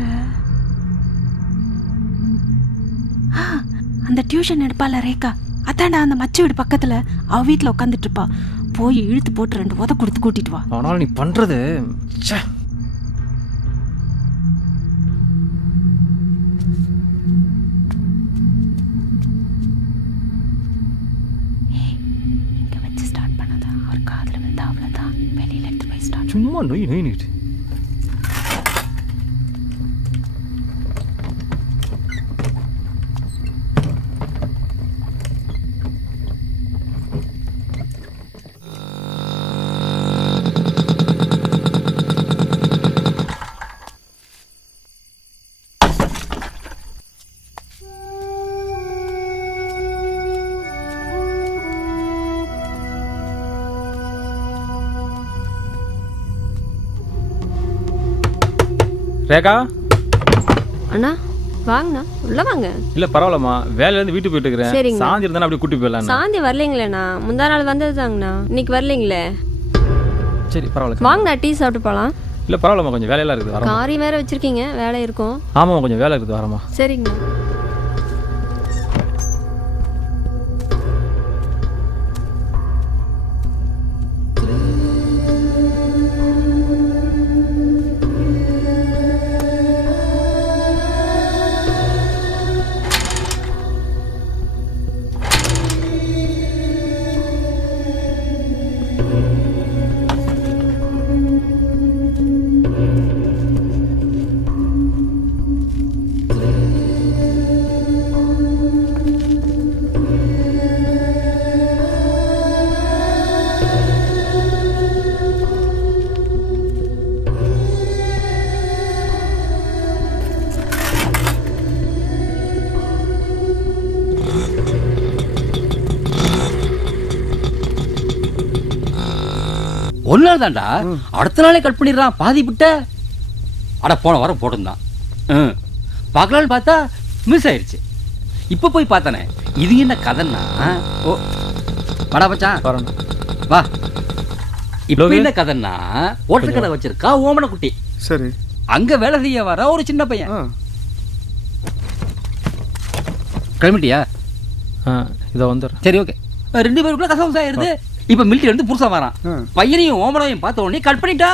அந்த டியூஷன் எடுப்பால ரேகா, அதான்டா அந்த மச்ச வீடு பக்கத்துல அவ வீட்டில் உட்காந்துட்டு இருப்பா. போய் இழுத்து போட்டு 2 உத கொடுத்து கூட்டிட்டு வா. ஆனால் நீ பண்றது இங்க வச்சு ஸ்டார்ட் பண்ணாதா? அவர் காதுல விழுந்தா அவ்வளவுதான். வெளியில எடுத்து போய் ஸ்டார்ட். சும்மா நோய் நோயிட்டு. ரேகா அண்ணா வாங்கண்ணா உள்ள வாங்க. இல்ல பரவாயில்லம்மா, வேலையிலேருந்து வீட்டுக்கு போயிட்டு இருக்கிறேன். சரிங்க. சாந்தி இருந்தா அப்படியே கூட்டி போயிடலாம். சாந்தி வரலைங்களேண்ணா, முந்தா நாள் வந்ததுதாங்கண்ணா, இன்னைக்கு வரலைங்களே. சரி பரவாயில்ல வாங்கண்ணா, டீ சாப்பிட்டு போகலாம். இல்ல பரவாயில்லம்மா, கொஞ்சம் வேலையெல்லாம் இருக்குது வரமா. காரி வேற வச்சிருக்கீங்க, வேலை இருக்கும். ஆமாம் கொஞ்சம் வேலை இருக்குது வரமா. சரிங்கண்ணா. ஒரு நாள் தான்டா, அடுத்த நாளே கட் பண்ணிடுறான் பாதி விட்ட. அட போன வாரம் போட்டிருந்தான், பார்க்கலான்னு பார்த்தா மிஸ் ஆயிடுச்சு. இப்போ போய் பார்த்தானே, இது என்ன கதைன்னா? ஓ வாடா மச்சான் வா. இப்போ என்ன கதைன்னா, ஓட்டர் கடை வச்சிருக்கா ஓமன குட்டி. சரி. அங்க வேலை செய்ய வர ஒரு சின்ன பையன். கிளம்பிட்டியா? இதை வந்துடுறேன். சரி ஓகே. 2 பேருக்குள்ள கசவசம் ஆயிருது. இப்ப மிலிட்டரி வந்து புருஷன் வரான். பையனையும் ஓமனையும் பார்த்த உடனே கட் பண்ணிட்டா.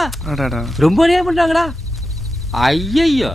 ரொம்ப நேரம் பண்றாங்கடா. ஐயோ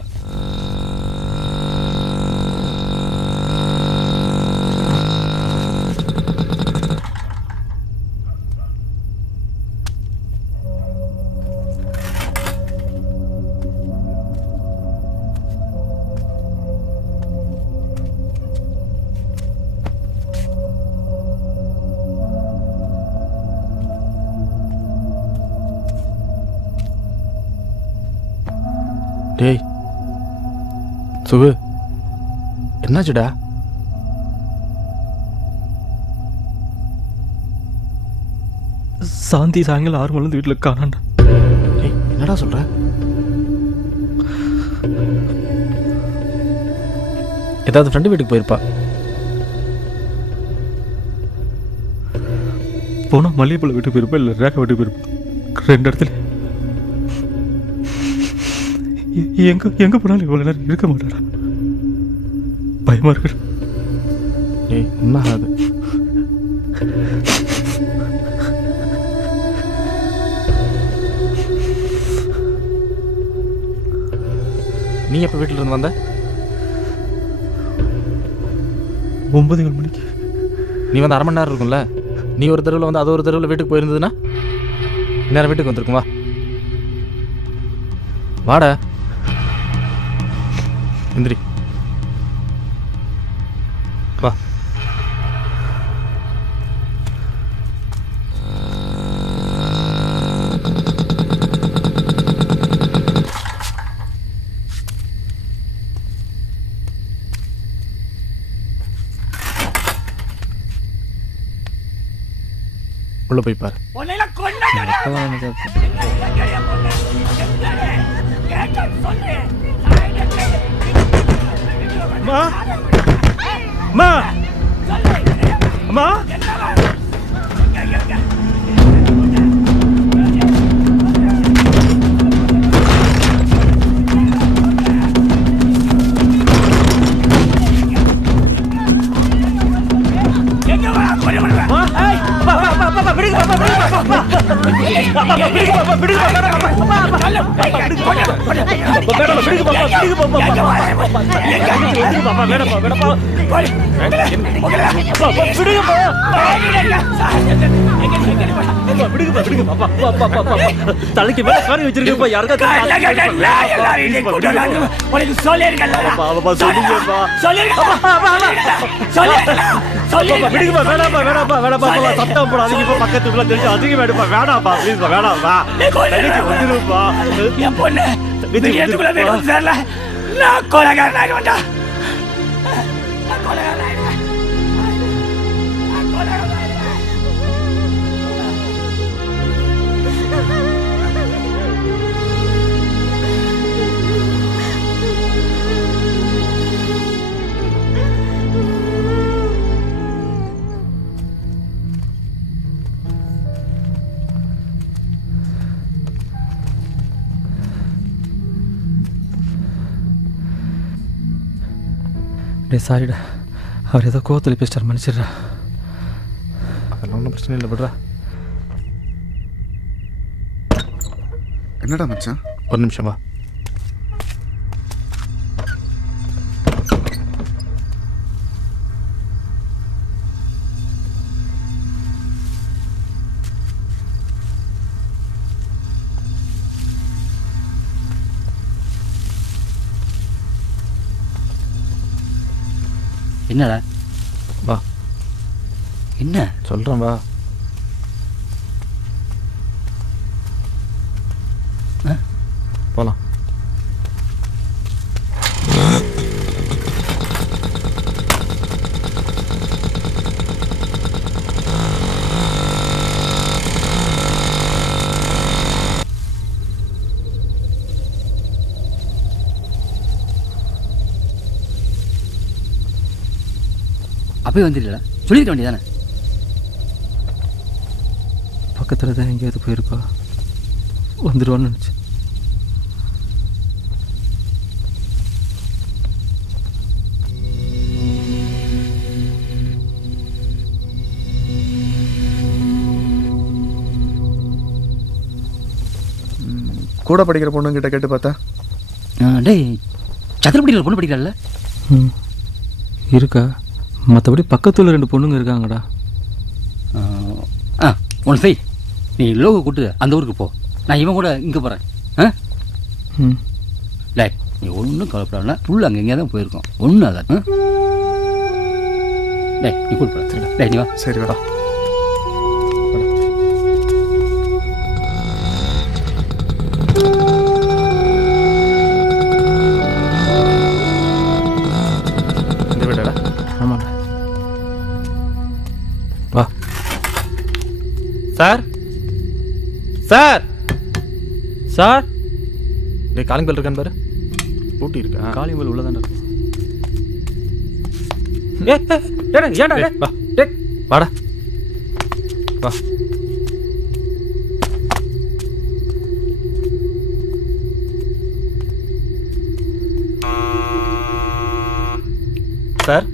டேய் சுகு, என்னாச்சுடா? சாந்தி சாயங்காலம் 6 மணிலேருந்து வீட்டில் காணாண்டா. டேய் என்னடா சொல்ற? ஏதாவது ஃப்ரெண்டு வீட்டுக்கு போயிருப்பா. போனா மல்லிகைப்பழ வீட்டுக்கு போயிருப்பா, இல்லை ரேகா வீட்டுக்கு போயிருப்பா. 2 இடத்துல எங்க போனாலும் இவ்வளவு நேரம் இருக்க மாட்டாடா. பயமா இருக்கு. ஏய் என்ன ஆகுது? நீ எப்ப வீட்டுல இருந்து வந்த? 9 மணிக்கு. நீ வந்து 1/2 மணி நேரம் இருக்கும்ல. நீ ஒரு தெருவில் வந்து அது ஒரு தெருவில் வீட்டுக்கு போயிருந்ததுன்னா நேரம் வீட்டுக்கு வந்திருக்கும். வா வாடா எந்திரி வா. உள்ள போய் பாரு. அம்மா அம்மா தலைக்கு மேல காரி வச்சிருக்கப்பா. யாருக்கா சத்தம் போடாதீங்க. பக்கத்துக்குள்ள தெரிஞ்சு அதிகம் வேணுப்பா. வேணாப்பா ப்ளீஸ் வேணாப்பா. வந்துருப்பா. என் பொண்ணு வீட்டுக்குள்ள வீடு தெரியல. நான் கொலைகாரன் ஆயிடுவேன்டா. டே சாரிடா, அவர் ஏதோ கோவத்தில் பேசிட்டார், மன்னிச்சிடுறா. அதெல்லாம் ஒன்றும் பிரச்சனை இல்லை, விடுறா. என்னடா மச்சான்? ஒரு நிமிஷம் வா. என்னடா? வா. என்ன சொல்கிறேன், வா. போகலாம். அப்பயே வந்துடல, சொல்லிருக்க வேண்டியதானே? பக்கத்தில் தான் எங்கேயாவது போயிருப்பா, வந்துடுவான்னு நினச்சேன். கூட படிக்கிற பொண்ணுங்கிட்ட கேட்டு பார்த்தா? டேய், சத்திரப்படியில் பொண்ணு படிக்கிறாள்ல? இருக்கா? மற்றபடி பக்கத்தில் 2 பொண்ணுங்க இருக்காங்கடா. ஒன்று செய், நீ லோகோ கூட்டு அந்த ஊருக்கு போ, நான் இவன் கூட இங்கே போகிறேன். டே, நீ ஒன்றும் கவலைப்படாம, புல் அங்கே எங்கேயா தான் போயிருக்கோம், ஒன்றும் அதான். டே, நீ கூட்டு போட. டே, நீ வா. சரி, வா. ஆமாடா. வா. Sir, sir, sir. டேய், காலிங் பெல் இருக்கான்னு பாரு. பூட்டி இருக்கா? காலிங் பெல் உள்ளதாண்டா இருக்கும். ஏன்டா? வா. டேய், வாடா. வா. சார்,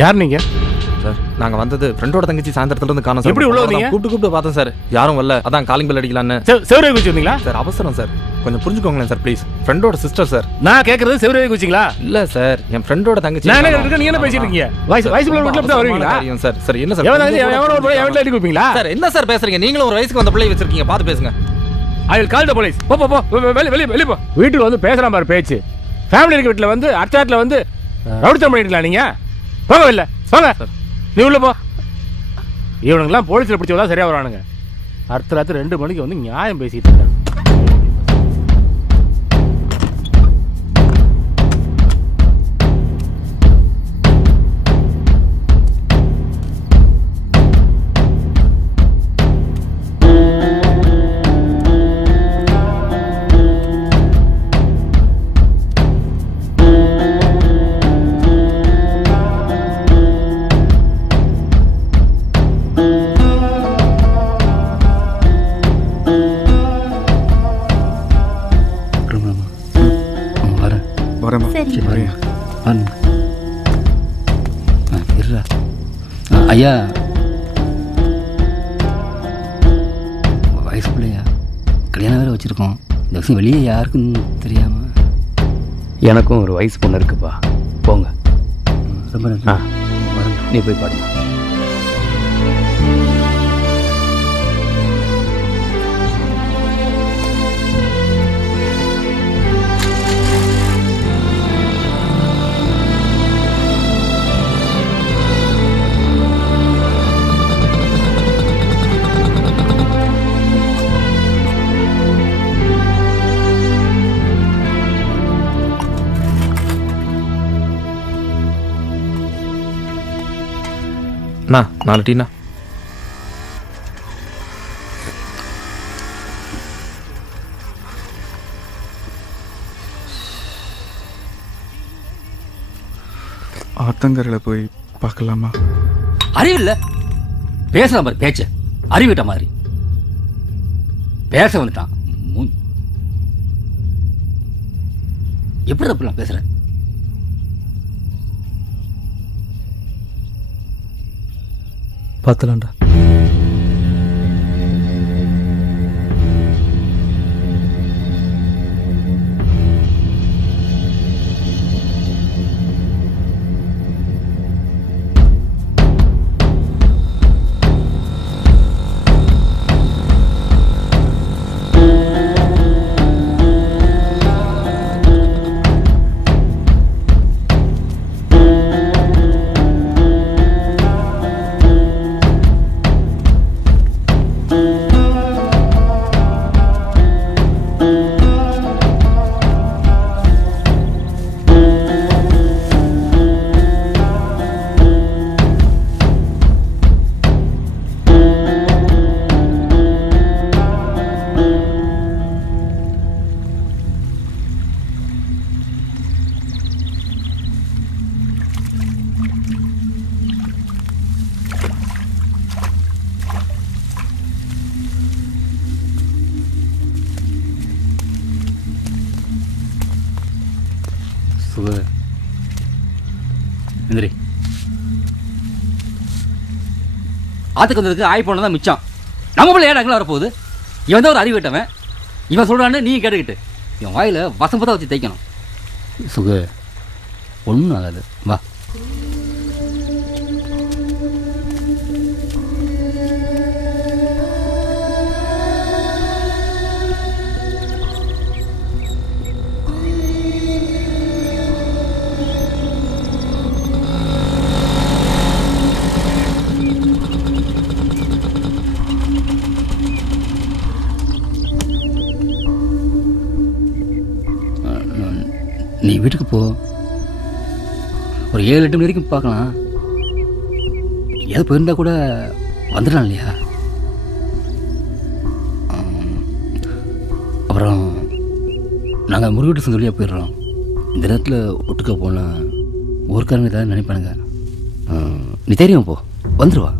யார் நீங்க? சார், நாங்கள் வந்தது ஃப்ரெண்டோட தங்கச்சி சாயந்தரத்துல இருந்து காணோம் சார். எப்படி உள்ள வந்தீங்க? கூப்பிட்டு பார்த்தேன் சார், யாரும் வரல, அதான் காலிங் பெல் அடிக்கலான்னு. செவரே குச்சிங்களா? சார், அவசரம் சார், கொஞ்சம் புரிஞ்சுக்கோங்களேன் சார் ப்ளீஸ். ஃப்ரெண்டோட சிஸ்டர் சார். நான் கேட்கறது செவரே குச்சிங்களா? இல்ல சார், என் ஃப்ரெண்டோட தங்கச்சி. நான் என்ன கேட்கறேன், நீங்க என்ன பேசிட்டு இருக்கீங்க? வயசு பிள்ளை வீட்டுல தான் வருவீங்களா? சார், சார் என்ன சார்? எவனோ ஒரு பையன் வீட்டுல அடி கொடுப்பீங்களா? சார், என்ன சார் பேசுறீங்க? நீங்களும் ஒரு வயசுக்கு வந்த பிள்ளை வச்சிருக்கீங்க, பார்த்து பேசுங்க. I will call the police. போ போ போ, வெளிய போ. வீட்டுக்கு வந்து பேசுறான் பாரு பேச்சு. ஃபேமிலி இருக்க வீட்டுல வந்து அர்ச்சாட்ல வந்து ரவுடித்தனம் பண்ணிட்டீங்களா நீங்க? போக இல்ல, போங்க. நீ உள்ள போ. இவனுங்கெல்லாம் போலீஸ்ல பிடிச்சவதா சரியா வரானுங்க. அடுத்த ராத்திரி 2 மணிக்கு வந்து நியாயம் பேசிட்டு இருக்காங்க. ஐயா, வயசு பிள்ளையா, கல்யாணம் வேறு வச்சுருக்கோம். இந்த விஷயம் வெளியே யாருக்கும் தெரியாமல். எனக்கும் ஒரு வயசு பொண்ணு இருக்குப்பா. போங்க. ரொம்ப நன்றி. நீ போய் பாருங்க. அண்ணா, 4 டீண்ணா. ஆத்தங்கரையில் போய் பார்க்கலாமா? அறிவில்லை, பேசலாம் பாரு பேச்சு, அறிவிட்ட மாதிரி பேச வந்துட்டான். எப்படி அப்படிலாம் பேசுற? பார்த்துலாம்டா. எந்திரி. ஆத்துக்கு வந்ததுக்கு ஆய் போனது தான் மிச்சம். நம்ம பிள்ளை ஏன் அங்கே வரப்போகுது? இவன் தான் ஒரு அறிவிட்டவன். இவன் சொல்கிறான்னு நீ கேட்டுக்கிட்டு இவன் வாயில் வசம்பத்தான் வச்சு தைக்கணும். சுகு ஒன்றும் ஆகாது, வா. நீ வீட்டுக்கு போ. ஒரு 7-8 மணி வரைக்கும் பார்க்கலாம். ஏதோ போயிருந்தா கூட வந்துடலாம் இல்லையா? அப்புறம் நாங்கள் முருகட்டு சொல்லியாக போயிடுறோம். இந்த நேரத்தில் ஒட்டுக்க போனால் ஊருக்காரங்க ஏதாவது நினைப்பானுங்க. நீ தெரியும், போ, வந்துடுவா.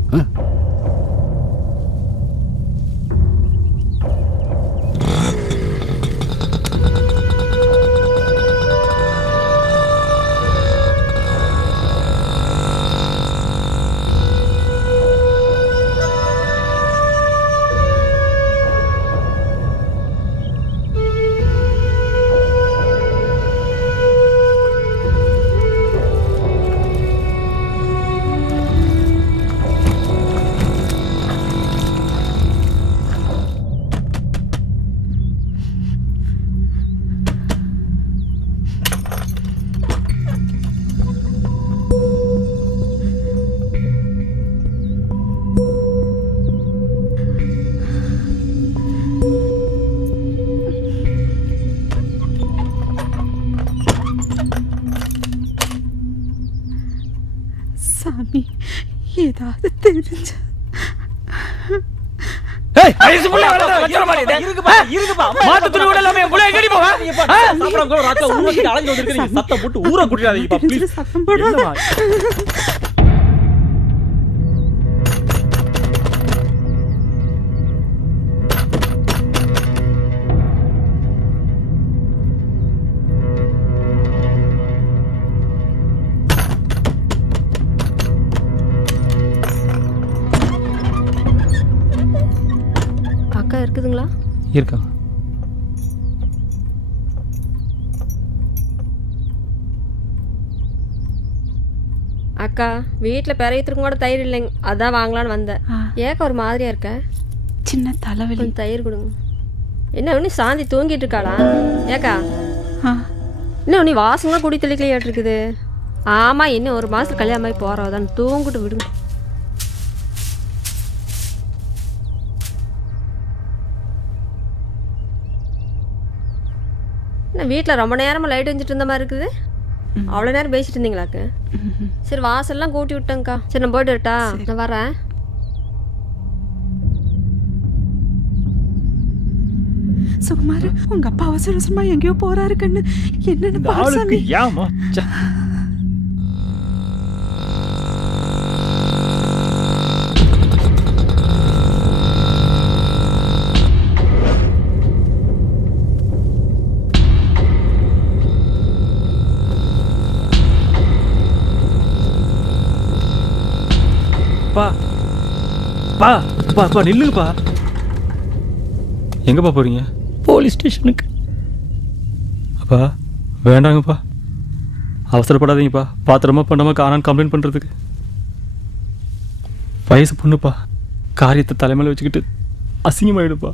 சாமி, ஏதாவது தெரிஞ்ச அக்கா இருக்குதுங்களா? இருக்காங்க. அக்கா வீட்டில் பெறையத்துக்கும் கூட தயிர் இல்லைங்க, அதான் வாங்கலான்னு வந்தேன். ஏக்கா ஒரு மாதிரியா இருக்க? சின்ன தலைவலி. கொஞ்சம் தயிர் கொடுங்க. என்ன ஒன்று சாந்தி தூங்கிட்டு இருக்காளா? ஏக்கா என்ன நீ வாசங்களாம் குடி தெளிக்கலையாட்டு இருக்குது? ஆமாம், இன்னும் ஒரு மாதத்துல கல்யாணம் ஆகி போகிறதான், தூங்கிட்டு விடுங்க. என்ன வீட்டில் ரொம்ப நேரமாக லைட் வந்துட்டு இருந்த மாதிரி இருக்குது? அவ்வளோ நேரம் பேசிட்டு இருந்தீங்களாக்கு? சரி, வாசல்லாம் கூட்டி விட்டேங்க்கா. சரி, நான் போய்ட்டு வரட்டா? நான் வரேன். சுகுமார், உங்க அப்பா அவசர அவசரமா எங்கேயோ போறாரு கண்ணு. என்னன்னு பாசாமி. பா பா பா நில்லுங்கப்பா. எங்கப்பா போறீங்க? போலீஸ் ஸ்டேஷனுக்கு. அப்பா வேண்டாங்கப்பா, அவசரப்படாதீங்கப்பா. பாத்திரமா பண்ணாம காணான்னு கம்ப்ளைண்ட் பண்ணுறதுக்கு. வயசு பொண்ணுப்பா, காரியத்தை தலைமையில் வச்சுக்கிட்டு அசிங்கமாயிடுப்பா.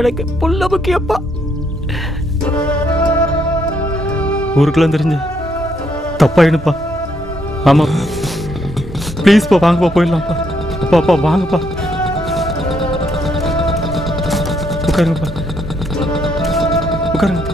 எனக்கு புள்ள முக்கியப்பா. ஊருக்கெல்லாம் தெரிஞ்ச தப்பாயிடுப்பா. ஆமாம் ப்ளீஸ்ப்பா, வாங்கப்பா போயிடலாம்ப்பா. அப்பா அப்பா வாங்கப்பா, உட்காருங்கப்பா, உட்காருங்க.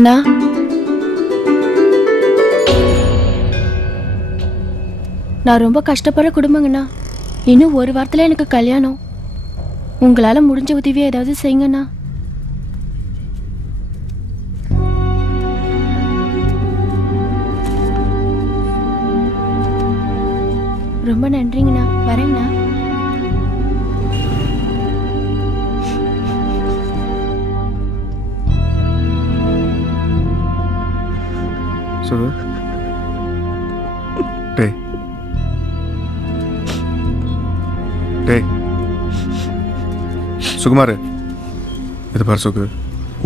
அண்ணா, நான் ரொம்ப கஷ்டப்படுற குடும்பங்கண்ணா. இன்னும் ஒரு வாரத்தில் எனக்கு கல்யாணம். உங்களால் முடிஞ்ச உதவியை ஏதாவது செய்யுங்கண்ணா. ரொம்ப நன்றிங்கண்ணா. வரேங்கண்ணா. டேய் டேய் சுகுமார், இது பாரு சுகு,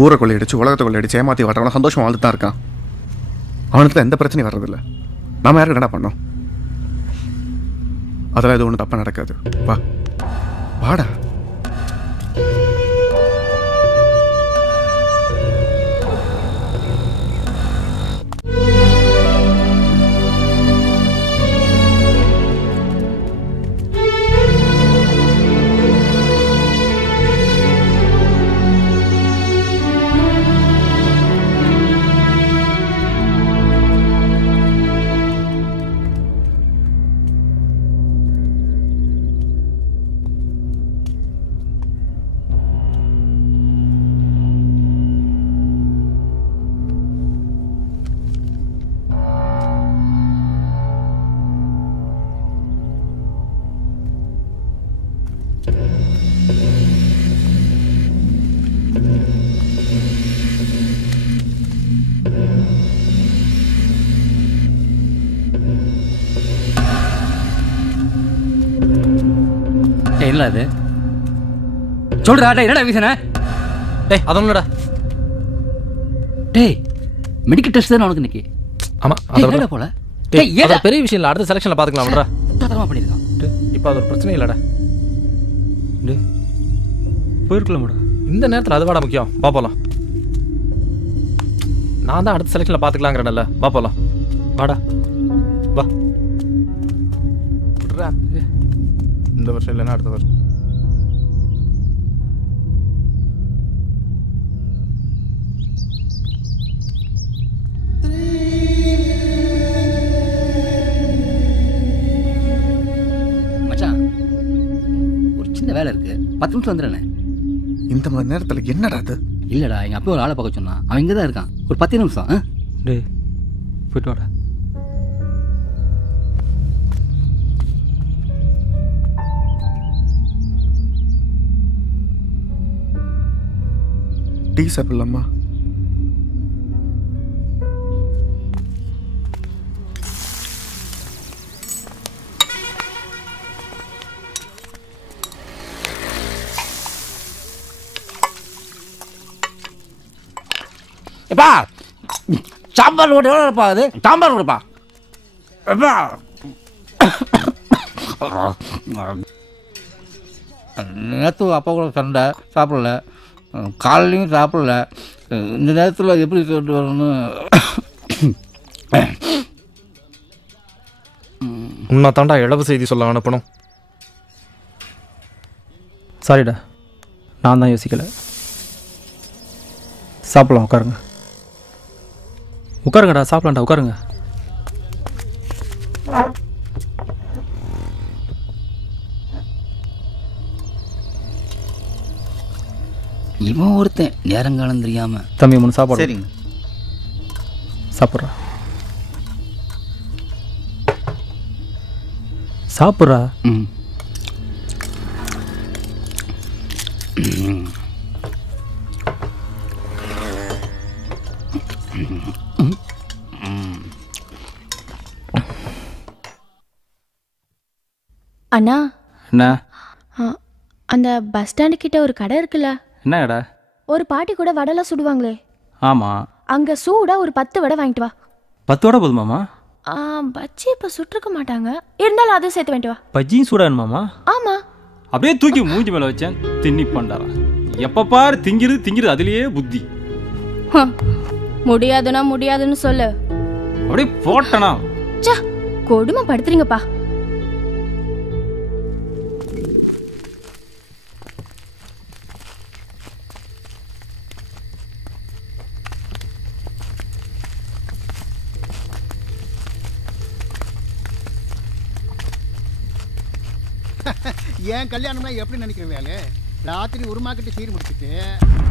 ஊரை கொள்ளையடிச்சு உலகத்தை கொள்ளையடிச்சு ஏமாற்றி வாட்டுறவன சந்தோஷம் வாழ்ந்துட்டு தான் இருக்கான். அவனுக்கு தான் எந்த பிரச்சனையும் வர்றதில்லை. நாம யாருக்கு என்ன பண்ணோம்? அதெல்லாம் எதுவும் ஒன்றும் தப்பாக நடக்காது. வா வாடா. என்ன அது சொல்றா? டேய் என்னடா வீசன? டேய் அதொன்னு இல்லடா. டேய் மெடிக்கல் டெஸ்ட் தான உனக்கு இன்னைக்கு? ஆமா அதோட போல. டேய் ஏதா பெரிய விஷயம் இல்ல, அடுத்த செலக்ஷன்ல பாத்துக்கலாம்டா. தரமா பண்ணிருக்கான். இப்போ அது ஒரு பிரச்சனை இல்லடா. டேய் போயிருக்கலாம்டா. இந்த நேரத்துல அது வாடா முக்கியம். வா போலாம். நான் தான் அடுத்த செலக்ஷன்ல பாத்துக்கலாங்கறேன்ல. வா போலாம். வாடா வா. இந்த வருஷம் இல்லைன்னா அடுத்த வருஷம். மச்சான் ஒரு சின்ன வேலை இருக்கு, 10 நிமிஷம் வந்துடுறேன். இந்த மாதிரி நேரத்தில் என்னடா அது? இல்லடா, எங்க அப்பா ஒரு ஆளை பார்க்க சொன்னான். அவன் இங்கே தான் இருக்கான். ஒரு 10 நிமிஷம். டேய் போயிட்டு வாடா. டீ சாப்பிடலாமா? எப்பா சாம்பார் ஓட்டு எவ்வளோப்பா? அது சாம்பார் ஓடுப்பா. எப்பா நேற்று அப்பா கூட சண்டை, சாப்பிடல. காலையிலையும் சாப்பிடல. இந்த நேரத்தில் எப்படி சொல்லிட்டு வரணும்னு உன்னை தாண்டா இழவு செய்தி சொல்ல அனுப்பணும். சாரிடா, நான் தான் யோசிக்கலை. சாப்பிடலாம், உட்காருங்க. உட்காருங்கடா, சாப்பிடலாம்டா, உட்காருங்க. இவன் ஒருத்தன் நேரங்காலம் தெரியாம. தம்பி 3 சாப்பாடு. சரிங்க. சாப்பிட்றா சாப்பிட்றா. ம். அண்ணா, என்ன அந்த பஸ் ஸ்டாண்டு கிட்ட ஒரு கடை இருக்குல்ல? என்ன கடை? ஒரு பாட்டி கூட வடைலாம் சுடுவாங்களே. ஆமாம். அங்கே சூடாக ஒரு 10 வடை வாங்கிட்டு வா. 10 வடை போதுமாமா? பஜ்ஜி இப்போ சுட்டிருக்க மாட்டாங்க, இருந்தாலும் அதையும் சேர்த்து வாங்கிட்டு வா. பஜ்ஜியும் சூடானுமாமா? ஆமாம். அப்படியே தூக்கி மூஞ்சி மேலே வச்சேன், தின்னி பண்ணாரா. எப்போ பாரு திங்கிறது அதுலேயே புத்தி. முடியாதுன்னா முடியாதுன்னு சொல்லு. அப்படியே போட்டனா கொடுமை படுத்துறீங்கப்பா. ஏன் கல்யாணம்னா எப்படி நினைக்கிற வேலை? ராத்திரி உருமாக்கிட்டு சீர் முடிச்சுட்டு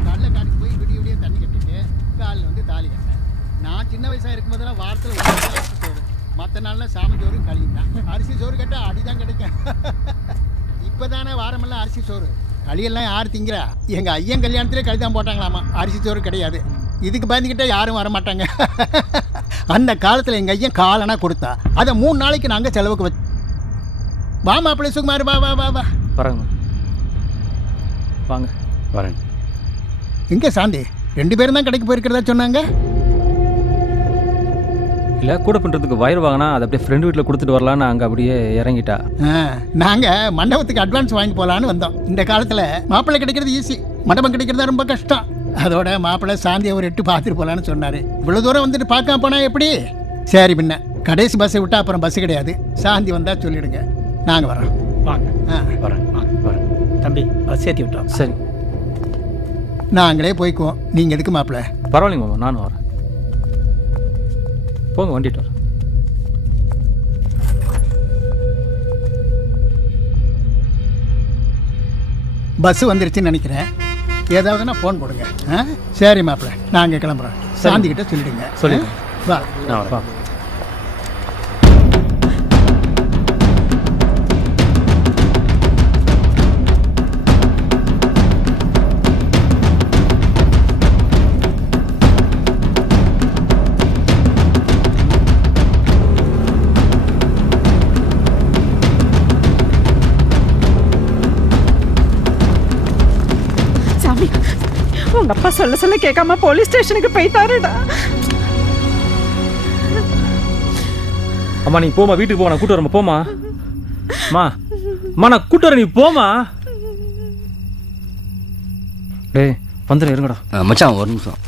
கடலை காட்டுக்கு போய் விடிய விடிய தண்ணி கட்டிட்டு காலில் வந்து தாலி கட்டினேன். நான் சின்ன வயசாக இருக்கும்போதெல்லாம் வாரத்தில் அரிசி சோறு, மற்ற நாளில் சாமி சோறு கழிதான். அரிசி சோறு கேட்டால் அடிதான் கிடைக்கும். இப்போ தானே வாரமெல்லாம் அரிசி சோறு. களியெல்லாம் யார் திங்கிறா? எங்கள் ஐயன் கல்யாணத்திலே களி தான் போட்டாங்களாமா, அரிசி சோறு கிடையாது. இதுக்கு பயந்துக்கிட்டே யாரும் வர மாட்டாங்க. அந்த காலத்தில் எங்கள் ஐயன் காலனா கொடுத்தா அதை 3 நாளைக்கு நாங்கள் செலவுக்கு வச்சு. வா மாப்பிள்ளை சுகுமார், வா வா வா வா. வரேங்க, வாங்க. வரேன். எங்கே சாந்தி? 2 பேரும் தான் கடைக்கு போயிருக்கிறதா சொன்னாங்க. இல்லை, கூட பண்ணுறதுக்கு வயர் வாங்கினா அதை அப்படியே ஃப்ரெண்டு வீட்டில் கொடுத்துட்டு வரலான்னு அங்கே அப்படியே இறங்கிட்டா. நாங்கள் மண்டபத்துக்கு அட்வான்ஸ் வாங்கி போகலான்னு வந்தோம். இந்த காலத்தில் மாப்பிள்ளை கிடைக்கிறது ஈஸி, மண்டபம் கிடைக்கிறது ரொம்ப கஷ்டம். அதோட மாப்பிள்ளை சாந்தியை ஒரு 8 பார்த்துட்டு போகலான்னு சொன்னார். இவ்வளோ தூரம் வந்துட்டு பார்க்காம போனால் எப்படி? சரி, பின்ன கடைசி பஸ்ஸை விட்டால் அப்புறம் பஸ்ஸு கிடையாது. சாந்தி வந்தால் சொல்லிவிடுங்க, நாங்கள் வரோம். வாங்க. வரேன் வரேன். தம்பி பஸ் ஏற்றி விட்டோம். சரி, நாங்களே போய்க்குவோம். நீங்கள் எதுக்கு மாப்பிள்ளை? பரவாயில்லைங்க மாமா, நானும் வரேன். போங்க, வண்டிட்டு வரேன். பஸ்ஸு வந்துருச்சுன்னு நினைக்கிறேன். ஏதாவதுன்னா ஃபோன் போடுங்க. சரி மாப்பிள்ளை, நாங்கள் கிளம்புறோம். சாந்திக்கிட்ட சொல்லிவிடுங்க. சொல்லிடுங்க. வா. வா. உங்க அப்பா சொல்ல கேட்காம போலீஸ் ஸ்டேஷனுக்கு போயிட்டாருடா. அம்மா நீ போமா, வீட்டுக்கு போ, நான் கூட்டு வரமா. போமா அம்மா, அம்மா நான் கூட்டு வரேன், நீ போமா. டேய் வந்துடும், இருங்கடா. மச்சான் ஒரு நிமிஷம்.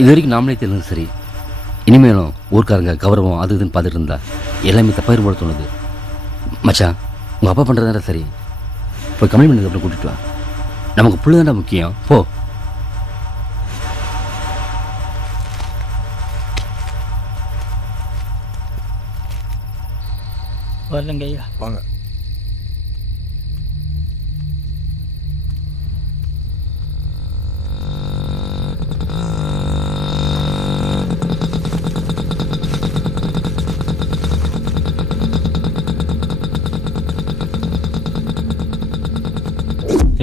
இது வரைக்கும் நாமளே தெரிஞ்சது சரி, இனிமேலும் ஊர்க்காரங்க கௌரவம் அது இதுன்னு பார்த்துட்டு இருந்தா எல்லாமே தப்பாயிரும் போல தோணுது. மச்சான் உங்கள் அப்பா பண்ணுறதாண்டா சரி, போய் கம்ப்ளைண்ட் பண்ணதுக்கு அப்புறம் கூட்டிட்டு வா. நமக்கு புள்ளு தாண்டா முக்கியம். போ. வரலங்க ஐயா. வாங்க.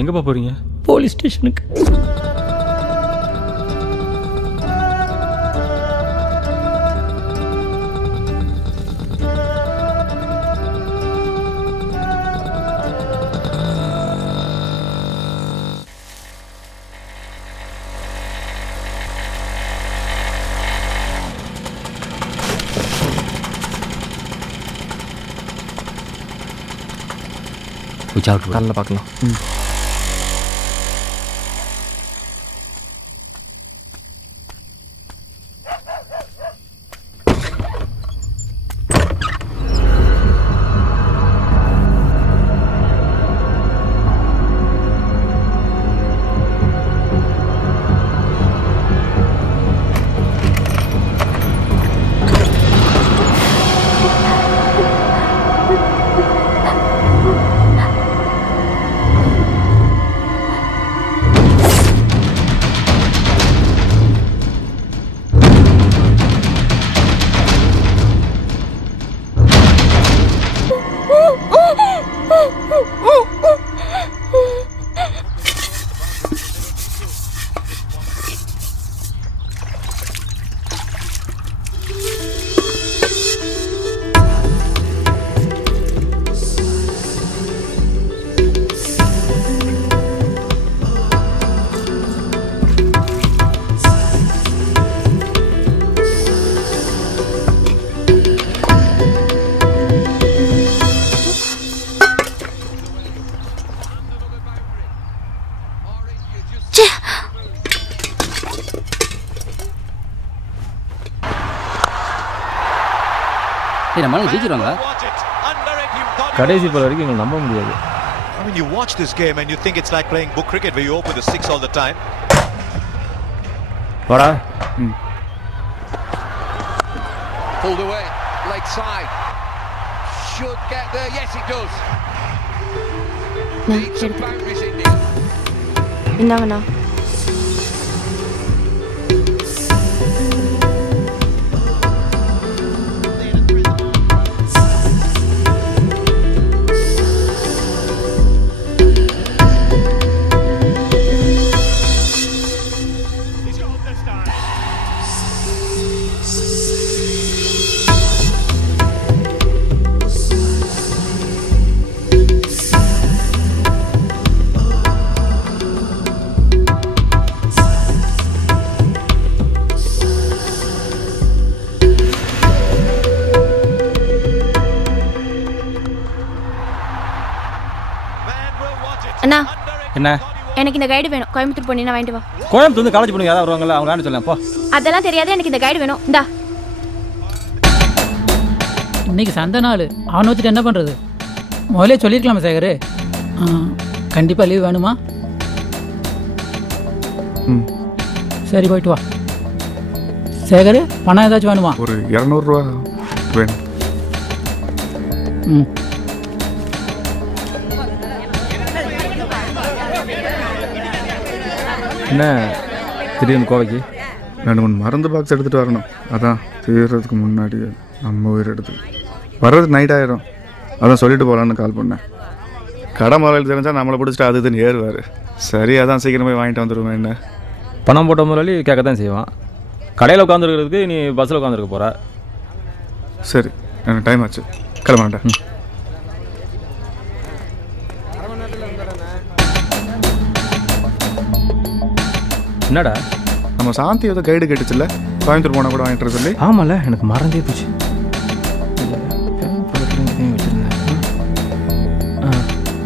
எங்கப்பா போறீங்க? போலீஸ் ஸ்டேஷனுக்கு. காலைல பார்க்கலாம். நம்மளால ஜெயிச்சிருவாங்க. கடைசி போல வரைக்கும் எங்களை நம்ப முடியாது. I mean, you watch this game and you think it's like playing book cricket where you open the 6 all the time. வாடா. Pulled away, leg side. Should get there. Yes, it does. Needs some boundaries in there. இந்தாங்கண்ணா. அண்ணா என்ன எனக்கு இந்த guide வேணும். கோயம்புத்தூர் போனீங்கன்னா வாங்கிட்டு வா. கோயம்புத்தூர் வந்து college பொண்ணுங்க யாராவது வருவாங்கல்ல, அவங்க வேணும் சொல்லலாம் போ. அதெல்லாம் தெரியாது, எனக்கு இந்த கைடு வேணும். இந்தா. இன்னைக்கு சந்தை நாள், அவனை வச்சுட்டு என்ன பண்ணுறது? முதலே சொல்லியிருக்கலாமா சேகர்? கண்டிப்பாக லீவ் வேணுமா? சரி போயிட்டு வா. சேகர் பணம் ஏதாச்சும் வேணுமா? ஒரு 200 ரூபா வேணும். என்ன திடீர்னு கோவைக்கு? 2-3 மருந்து பாக்ஸ் எடுத்துகிட்டு வரணும். அதான் தீர்றதுக்கு முன்னாடி நம்ம உயிர் எடுத்து வர்றது நைட் ஆயிரும். அதான் சொல்லிட்டு போகலான்னு கால் பண்ணேன். கடை முதலாளி தெரிஞ்சால் நம்மளை பிடிச்சிட்டு அது இதுன்னு ஏறுவார். சரி, அதான் சீக்கிரமே வாங்கிட்டு வந்துடுவேன். என்ன பணம் போட்ட முதலாளி கேட்க தான் செய்வான். கடையில் உட்காந்துருக்கிறதுக்கு நீ பஸ்ஸில் உட்காந்துருக்க போகிற. சரி, எனக்கு டைம் ஆச்சு, கிளம்புறேன். என்னடா நம்ம சாந்தி ஏதோ கைடு கேட்டுச்சுல்ல, கோயம்புத்தூர் போனால் கூட வாங்கிட்டு சொல்லி? ஆமாம்ல, எனக்கு மறந்தே போச்சு.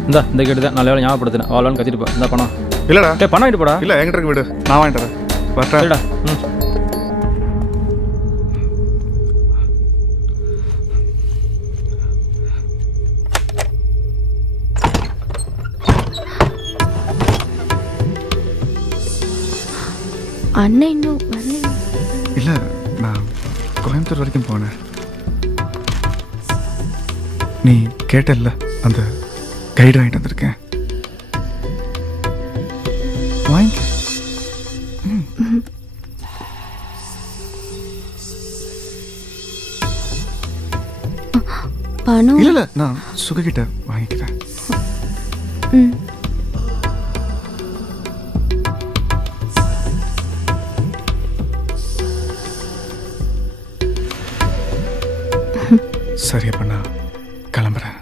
இந்த கேட்டு தான் நல்ல வேலை ஞாபகப்படுத்தினேன். வாழலான்னு கத்திட்டு போ. இந்த பணம் இல்லைடா. பணம் வாங்கிட்டு போடா. இல்லை, என்கிட்ட இருக்கு, விடு, நான் வாங்கிட்டு வரேன். வரட்டா? அண்ணன் இன்னும் வரல. இல்லை, நான் கோயம்புத்தூர் வரைக்கும் போனேன். நீ கேட்டல்ல, அந்த கைடு வாங்கிட்டு வந்திருக்கேன். வாங்கி பணம் இல்லை, நான் சுககிட்ட வாங்கிக்கிறேன். சரி, அப்ப நான் கிளம்புறேன்.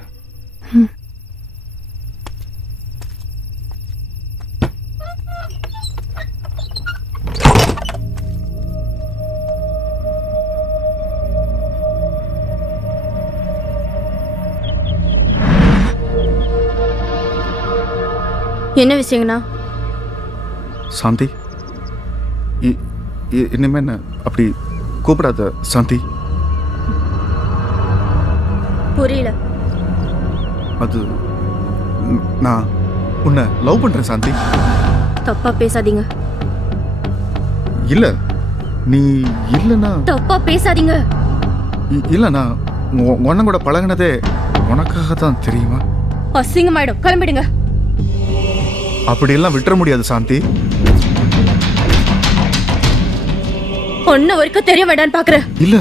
என்ன விஷயங்கண்ணா? சாந்தி, இனிமே என்ன அப்படி கூப்பிடாத சாந்தி. புரியல. அது நான் உன்னை லவ் பண்றேன் சாந்தி. தப்பா பேசாதீங்க. இல்ல, நீ இல்லைன்னா தப்பா பேசாதீங்க. இல்ல, நான் உன்ன கூட பழகினதே உனக்காக தான், தெரியுமா? அசிங்கமாயிடும், கிளம்பிடுங்க. அப்படியெல்லாம் விட்டுற முடியாது சாந்தி. ஒன்ன வரைக்கும் தெரிய வேண்டான்னு பாக்குற. இல்ல,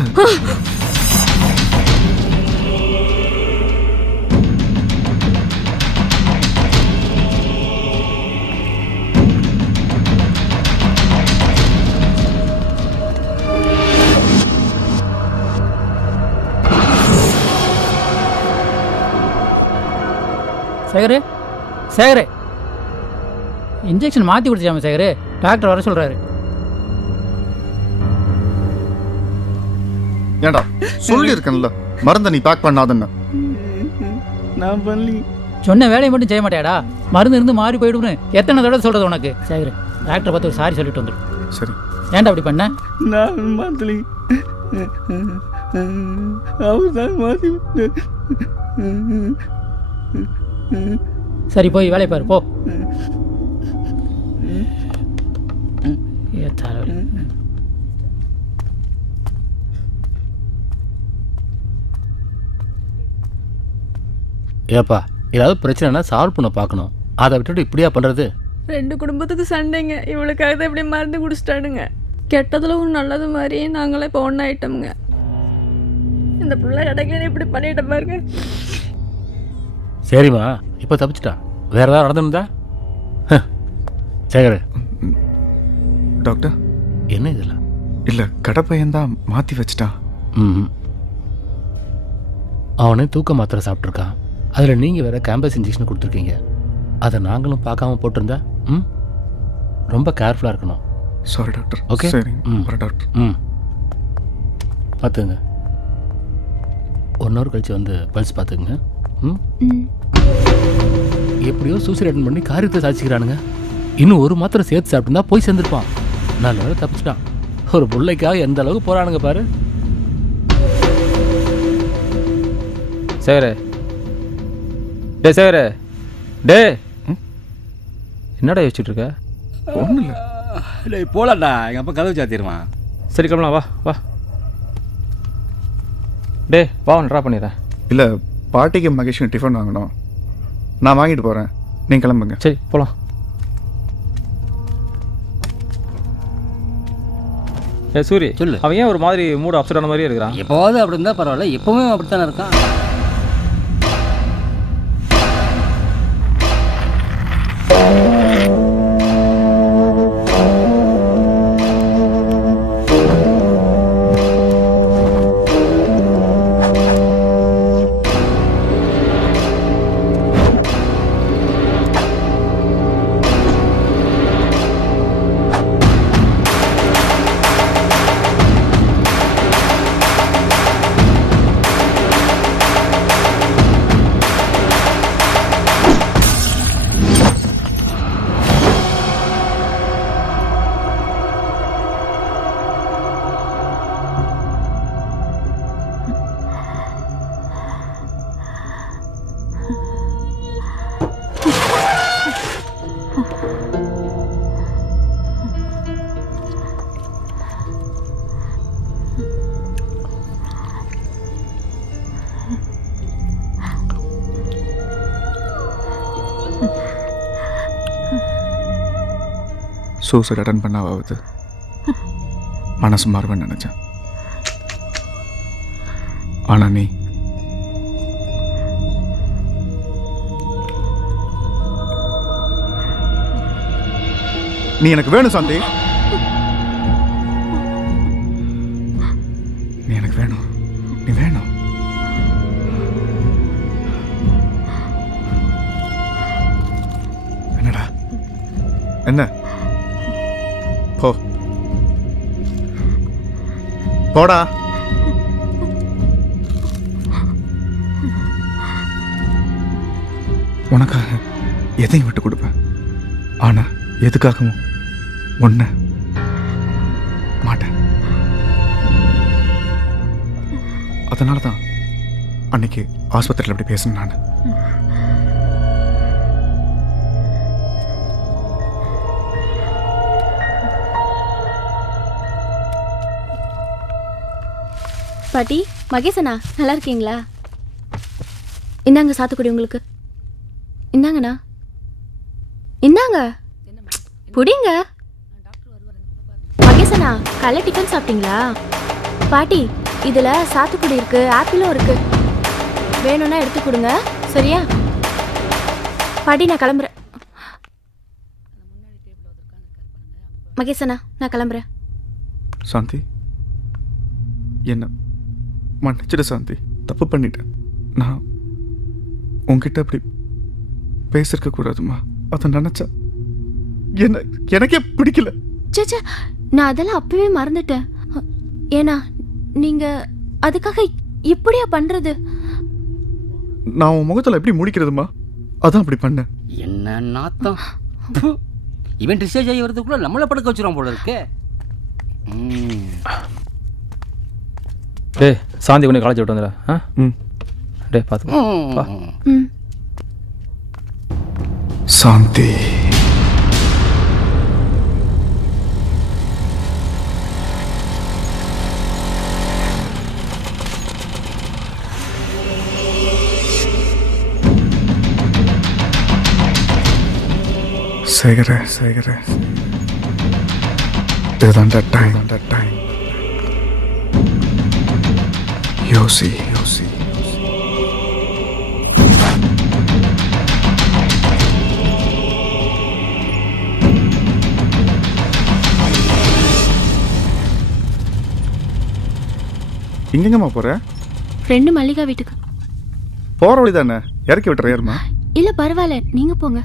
சேகரே, சேகரே, இன்ஜெக்ஷன் மாற்றி கொடுத்துச்சாம சேகரே, டாக்டர் வர சொல்கிறாரு. ஏண்டா சொல்லியிருக்கேன்ல, மருந்தை நீ பேக் பண்ணாதன்னு. நான் பண்ணி சொன்ன வேலையை மட்டும் செய்ய மாட்டேடா, மருந்து இருந்து மாறி போயிடும்னு எத்தனை தடவை சொல்கிறது உனக்கு? சேகரே, டாக்டரை பார்த்து ஒரு சாரி சொல்லிட்டு வந்துடும். சரி. ஏன்டா அப்படி பண்ண? நான் மாத்தலி அவதான் மாத்தி. சரி போய் வேலையை பாரு போ. ஏப்பா ஏதாவது பிரச்சனைனா சால்வ் பண்ண பார்க்கணும். அதை விட்டுட்டு இப்படியா பண்ணுறது? 2 குடும்பத்துக்கு சண்டைங்க. இவளுக்காக தான் இப்படி மருந்து குடிச்சிட்டானுங்க. கெட்டதில் ஒரு நல்லது மாதிரி நாங்களே இப்போ ஒன்றாயிட்டோமுங்க. இந்த பிள்ளை இடைக்கல இப்படி பண்ணிட்ட பாருங்க. சரிம்மா இப்போ தப்பிச்சிட்டா. வேற ஏதாவது நடந்துருந்தா? சேகர் டாக்டர் என்ன இதெல்லாம்? இல்லை கடை பையன்தான் மாற்றி வச்சிட்டான். ம் அவனே தூக்க மாத்திரை சாப்பிட்ருக்கான். அதில் நீங்கள் வேறு கேம்பஸ் இன்ஜெக்ஷன் கொடுத்துருக்கீங்க. அதை நாங்களும் பார்க்காம போட்டிருந்தா ரொம்ப கேர்ஃபுல்லாக இருக்கணும். Sorry doctor. ஓகே சரி டாக்டர். பார்த்துங்க. 1 hour கழிச்சு வந்து பல்ஸ் பார்த்துக்குங்க. எப்படியோ சூசைட் அட்டன் பண்ணி காரியத்தை சாதிச்சுக்கிறானுங்க. இன்னும் 1 மாத்திரை சேர்த்து சாப்பிட்டுருந்தா போய் சேர்ந்துருப்பான். நல்ல வேலை தப்பிச்சிட்டான். ஒரு பிள்ளைக்காக எந்த அளவுக்கு போகிறானுங்க பாரு. சேகரே டே சேகரே டே என்னடா யோசிச்சுட்டு இருக்க? ஒன்றும் இல்லை. டேய் போலாம்டா, எங்கள் அப்பா கதவு சாத்திடுவான். சரி கிளம்பலாம் வா வா. டே வா ஒன்று ட்ரா பண்ணிடுறேன். இல்லை பாட்டிக்கு மகேஷுக்கு டிஃபன் வாங்கணும். நான் வாங்கிட்டு போகிறேன், நீங்கள் கிளம்புங்க. சரி போகலாம். ஏ சூரி சொல்லு. அவன் ஏன் ஒரு மாதிரி மூடு அப்செட் ஆன மாதிரியே இருக்கிறான்? எப்போவாவது அப்படி இருந்தால் பரவாயில்ல, எப்பவுமே அப்படித்தானே இருக்கான். சூசைட் அட்டன் பண்ணாவது மனசு மாறுவேன்னு நினச்சேன். ஆனால் நீ எனக்கு வேணும் சாந்தி. நீ எனக்கு வேணும். நீ வேணும். என்னடா என்ன? போ போடா. உனக்காக எதையும் விட்டு கொடுப்பேன். ஆனா எதுக்காகவும் ஒண்ணு மாட்டேன். அதனால தான் அன்னைக்கு ஆஸ்பத்திரியில் அப்படி பேசணும். நான் பாட்டி மகேசனா நல்லா இருக்கீங்களா? இந்தாங்க சாத்துக்குடி உங்களுக்கு. இந்தாங்கண்ணா இந்தாங்க புடிங்க. மகேசனா காலை டிஃபன் சாப்பிட்டீங்களா? பாட்டி இதுல சாத்துக்குடி இருக்கு, ஆப்பிளும் இருக்கு. வேணும்னா எடுத்து கொடுங்க சரியா? பாட்டி நான் கிளம்புறேன். மகேசனா நான் கிளம்புறேன். சாந்தி என்ன மன்னிச்சிடு சாந்தி. தப்பு பண்ணிட்டேன். நான் உங்ககிட்ட அப்படி பேசிருக்க கூடாதுமா. அதை நினைச்சா எனக்கே பிடிக்கல. சேச்சா நான் அதெல்லாம் அப்பவே மறந்துட்டேன். ஏன்னா நீங்க அதுக்காக இப்படியா பண்றது? நான் உன் முகத்துல எப்படி முடிக்கிறதுமா? அதான் அப்படி பண்ணேன். என்ன நாத்தம். இவன் டிஸ்சார்ஜ் ஆகி வரதுக்குள்ள நம்மளை படுக்க வச்சிருவோம் போல இருக்கு. டே சாந்தி கொஞ்சம் காலேஜ் விட்டு வந்துடுற. டே பார்த்து சாந்தி. சேகர இதுதான் டைம். யோசி இங்கெங்கம்மா போற? ஃப்ரெண்டு மல்லிகா வீட்டுக்கு. போற வழி தானே, இறக்கி விட்டுற ஏறுமா. இல்ல பரவாயில்ல, நீங்க போங்க.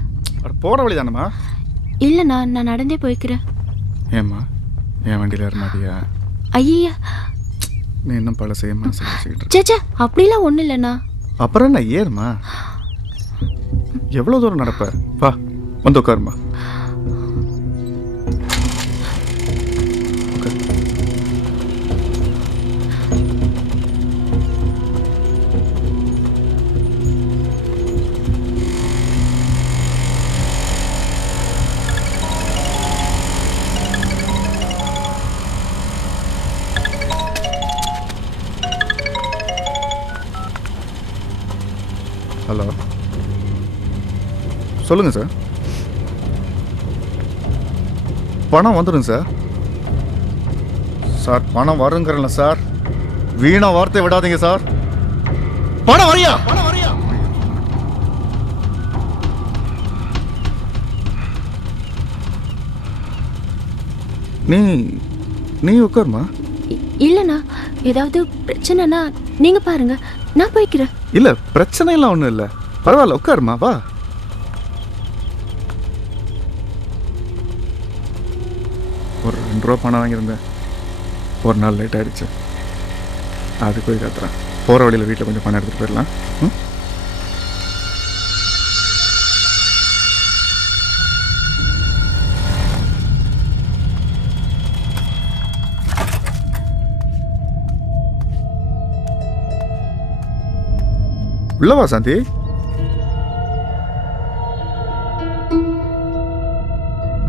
போற வழி தானேம்மா. இல்ல நான் நடந்தே போய்க்கிறேன். ஏம்மா என் வண்டியில் ஏற மாட்டியா? ஐயா நீ இன்னும் பல செய்யமா சொல்லிச்சுக்கிட்டு. சேச்சா அப்படிலாம் ஒன்றும் இல்லைண்ணா. அப்புறம் என்ன ஏறுமா? எவ்வளோ தூரம் நடப்ப? வா வந்து உட்காருமா. ஹலோ சொல்லுங்கள் சார். பணம் வந்துடுங்க சார். சார் பணம் வருங்கிறல சார், வீணா வார்த்தை விடாதீங்க சார். பணம் வரியா? நீ உட்காருமா. இல்லைண்ணா, ஏதாவது பிரச்சனைனா நீங்க பாருங்க, நான் போய்க்கிறேன். இல்ல பிரச்சனை எல்லாம் ஒண்ணும் இல்ல, பரவாயில்ல உட்காருமா. வா. ஒரு 2 ரூபா பணம் வாங்கியிருந்தேன், ஒரு நாள் லேட் ஆயிடுச்சு, அதுக்கு போய் காத்துறேன். போற வழியில வீட்டில் கொஞ்சம் பணம் எடுத்துட்டு போயிடலாம். உள்ளவா சாந்தி.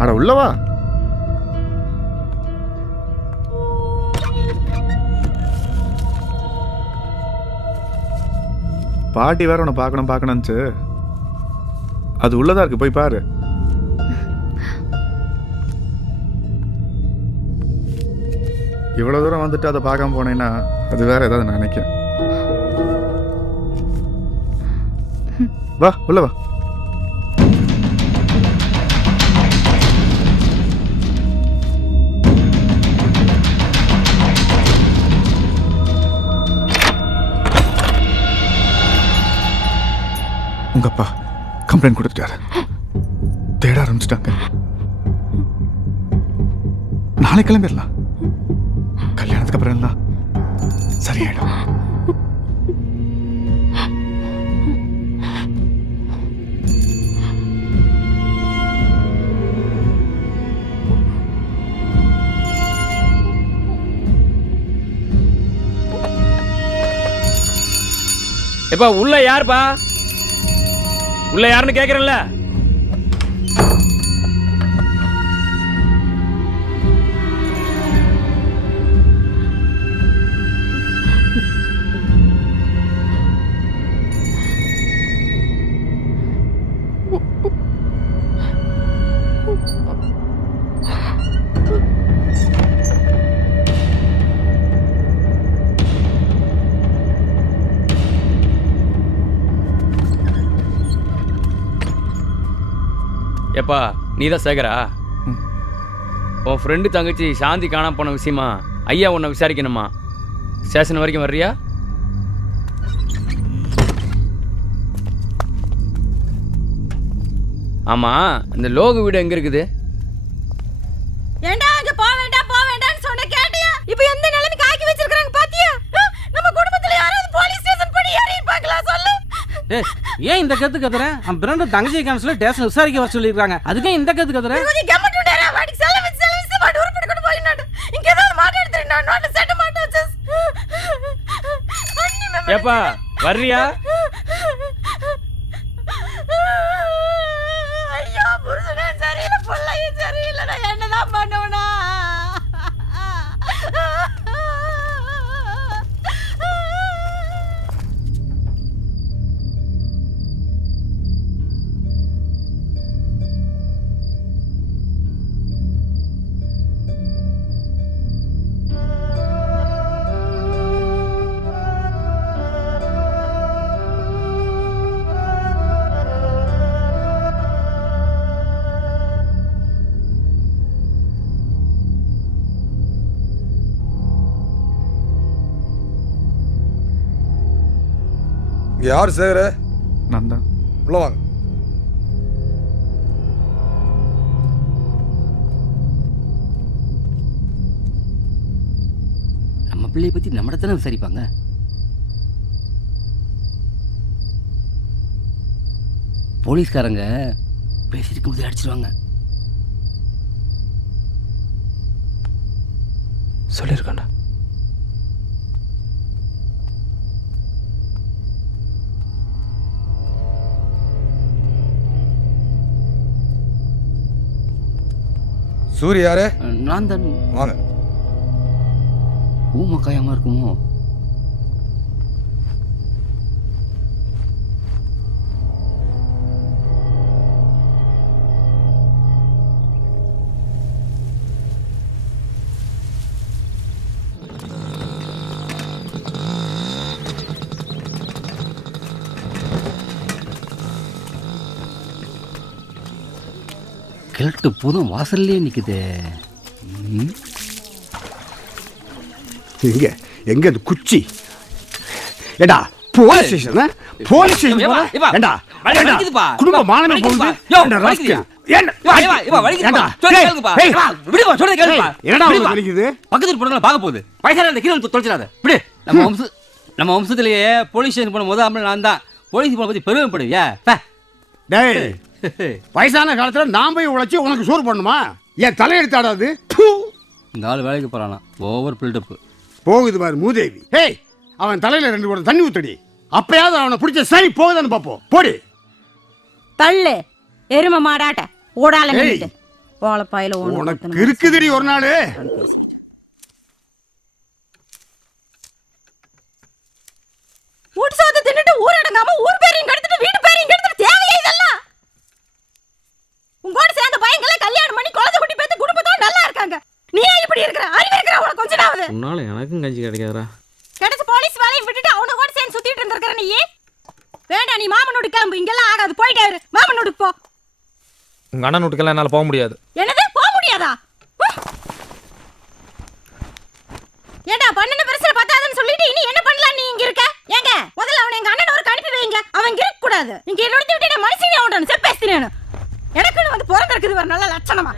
அட உள்ளவா. பாட்டி வேற உன்னை பார்க்கணும்னுச்சு, அது உள்ளதா இருக்கு, போய் பாரு. இவ்வளவு தூரம் வந்துட்டு அதை பார்க்காம போனேன்னா அது வேற ஏதாவது நான் நினைக்கிறேன். வா உள்ள வா. உங்க அப்பா கம்ப்ளைண்ட் கொடுத்துட்டாரு, தேட ஆரம்பிச்சிட்டாங்க. நாளை கிளம்பிடலாம், கல்யாணத்துக்கு அப்புறம் எல்லாம் சரியாயிடும். எப்பா உள்ள யாருப்பா? உள்ள யாருன்னு கேக்குறேன்ல. எப்பா நீதான் சேகரா? உன் ஃப்ரெண்டு தங்கச்சி சாந்தி காணாம போன விஷயமா ஐயா உன்னை விசாரிக்கணுமா? ஸ்டேஷன் வரைக்கும் வர்றியா? ஆமா, இந்த லோகு வீடு எங்க இருக்குது? ஏண்டா அங்க போக வேண்டாம்னு சொன்ன கேட்டியா? இப்போ எந்த நிலைமைக்கு ஆக்கி வச்சிருக்காங்க பாத்தியா? நம்ம குடும்பத்துல யாராவது போலீஸ் ஸ்டேஷன் போய் ஏறி பார்க்கலாம் சொல்லு. ஏய் ஏன் இந்த கத்து கத்துறேன்? அவன் பிறந்த தங்கச்சி கேன்சல் டேஸ்ட் விசாரிக்க வர சொல்லியிருக்காங்க. அதுக்கே இந்த கத்து கத்துறேன். ஏப்பா வர்றியா? ஐயோ புருஷனே சரியில்லை, பிள்ளையும் சரியில்லை, நான் என்னதான் பண்ணுவேனா? யார் சேகர? நான் தான். உள்ள வாங்க. நம்ம பிள்ளைய பத்தி நம்மளத்தானே விசாரிப்பாங்க. போலீஸ்காரங்க பேசிட்டு போது அடிச்சிருவாங்க. சொல்லியிருக்கேன்டா. சூரிய யாரு? நான் தான். வாங்க. ஊமக்காயமா இருக்குமோ? கிழட்டு போதும் வாசல்லே நிக்குது. எங்க எங்க இந்த குச்சி? ஏடா போலீஸ் ஸ்டேஷன், போலீஸ் ஸ்டேஷன் ஏண்டா குடும்ப மானமே போகுது. ஏண்டா ராஸ்கல் பக்கத்துல பொண்ணுங்களை பார்க்க போகுது. வயசான கீழே தொலைச்சிடாத. விடு. நம்ம வம்சத்திலேயே போலீஸ் ஸ்டேஷன் போன முதல் ஆம்பளை நான் தான். போலீஸ் போன பத்தி பெருமைப்படுவியா? டேய் வயசான காலத்துல நான் போய் உழைச்சி உனக்கு சோறு பண்ணுமா? என் தலையெடுத்தாடாது. இந்த ஆள் வேலைக்கு போறானா? ஓவர் பில்டப் போகுது பாரு மூதேவி. ஏய் அவன் தலையில 2 குடம் தண்ணி ஊத்தடி. அப்பயாவது அவனை பிடிச்ச சரி போகுதான்னு பாப்போம். போடி தள்ளு எரும மாடாட்ட ஓடால நின்னுட்டு ஓலப்பாயில உனக்கு இருக்குதுடி ஒரு நாள். ஊட்டு சோத்து தின்னுட்டு ஊர் அடங்காம ஊர் பேரையும் கெடுத்துட்டு வீட்டு பேரையும் கெடுத்துட்டு தேவையே இதெல்லாம்? உங்களோட சேர்ந்த பையங்களே கல்யாணம் பண்ணி குழந்தை குட்டி பேத்து குடும்பத்தோட நல்லா இருக்காங்க. நீ இப்படி இருக்கிற? அறிவு இருக்கிற உனக்கு கொஞ்ச நாவது? உன்னால எனக்கும் கஞ்சி கிடைக்காதா? கிடைச்ச போலீஸ் வேலையை விட்டுட்டு அவனை கூட சேர்ந்து சுத்திட்டு இருந்திருக்கிற நீ. வேண்டாம், நீ மாமனோடு கிளம்பு. இங்கெல்லாம் ஆகாது, போயிட்டே இரு. மாமனோடு போ. உங்க அண்ணன் வீட்டுக்கெல்லாம் என்னால போக முடியாது. என்னது போக முடியாதா? ஏண்டா பண்ணன பிரச்சனை பத்தாதுன்னு சொல்லிட்டு இனி என்ன பண்ணலாம் நீ இங்க இருக்க? ஏங்க முதல்ல அவனை எங்க அண்ணன் ஊருக்கு அனுப்பி வைங்க. அவன் இங்க இருக்க கூடாது. இங்க என்னோட விட்டு மனுஷனே ஓடணும். செப்பேஸ்தினேன்னு எனக்குன்னு வந்து பிறந்திருக்குது ஒரு நல்ல லட்சணமா.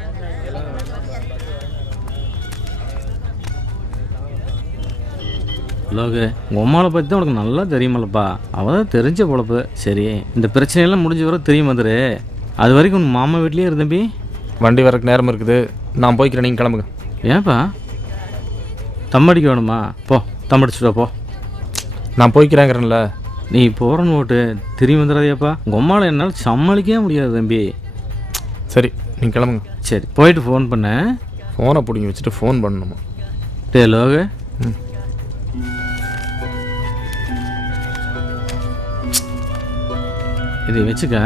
லோகு உங்கள் அம்மாவை பற்றி தான் உனக்கு நல்லா தெரியுமல்லப்பா. அவள் தான் தெரிஞ்ச பொழப்பு. சரி இந்த பிரச்சனையெல்லாம் முடிஞ்ச வர தெரியும் வந்துரு. அது வரைக்கும் உன் மாமா வீட்லேயே இரு தம்பி. வண்டி வரக்கு நேரம் இருக்குது, நான் போய்க்கிறேன், நீங்கள் கிளம்புங்க. ஏன்ப்பா தம்மடிக்க வேணுமா? போ தம்மடிச்சுட்டா போ. நான் போய்க்கிறேங்கிறேன்ல. நீ போகிறன்னு ஓட்டு திரும்பி வந்துடாதியாப்பா. உங்கள் அம்மாவை என்னால் சமாளிக்கவே முடியாது தம்பி. சரி நீங்கள் கிளம்புங்க. சரி போயிட்டு ஃபோன் பண்ண. ஃபோனை பிடிங்கி வச்சுட்டு ஃபோன் பண்ணணுமா? டே லோகு இதை வச்சுக்க.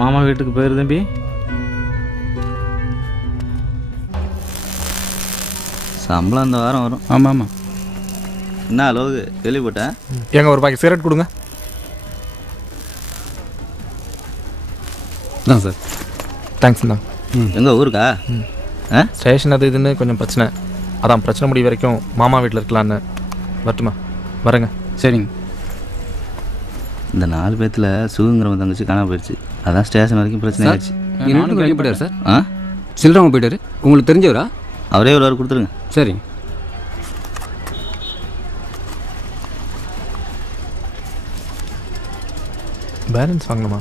மாமா வீட்டுக்கு போயிரு தம்பி. சம்பளம் இந்த வாரம் வரும். ஆமாம் ஆமாம். என்ன அளவு கேள்விப்பட்டேன். எங்க ஒரு பாக்கெட் சிகரெட் கொடுங்க. தான் சார். தேங்க்ஸ்ண்ணா. எங்கள் ஊருக்கா? ஸ்டேஷன் அது இதுன்னு கொஞ்சம் பிரச்சனை. அதான் பிரச்சனை முடிய வரைக்கும் மாமா வீட்டில் இருக்கலான்னு. வரட்டுமா? வரேங்க. சரிங்க. இந்த 4 பேர்த்தில் சுகுங்கிறவன் தங்கச்சி காணாம போயிடுச்சு. அதான் ஸ்டேஷன் வரைக்கும் பிரச்சனை ஆயிடுச்சு. இன்னும் வெளியே போயிட்டார் சார். சில்லறவங்க போயிட்டாரு. உங்களுக்கு தெரிஞ்சவரா? அவரே ஒரு வாரம் கொடுத்துருங்க. சரி. பேலன்ஸ் வாங்கணுமா?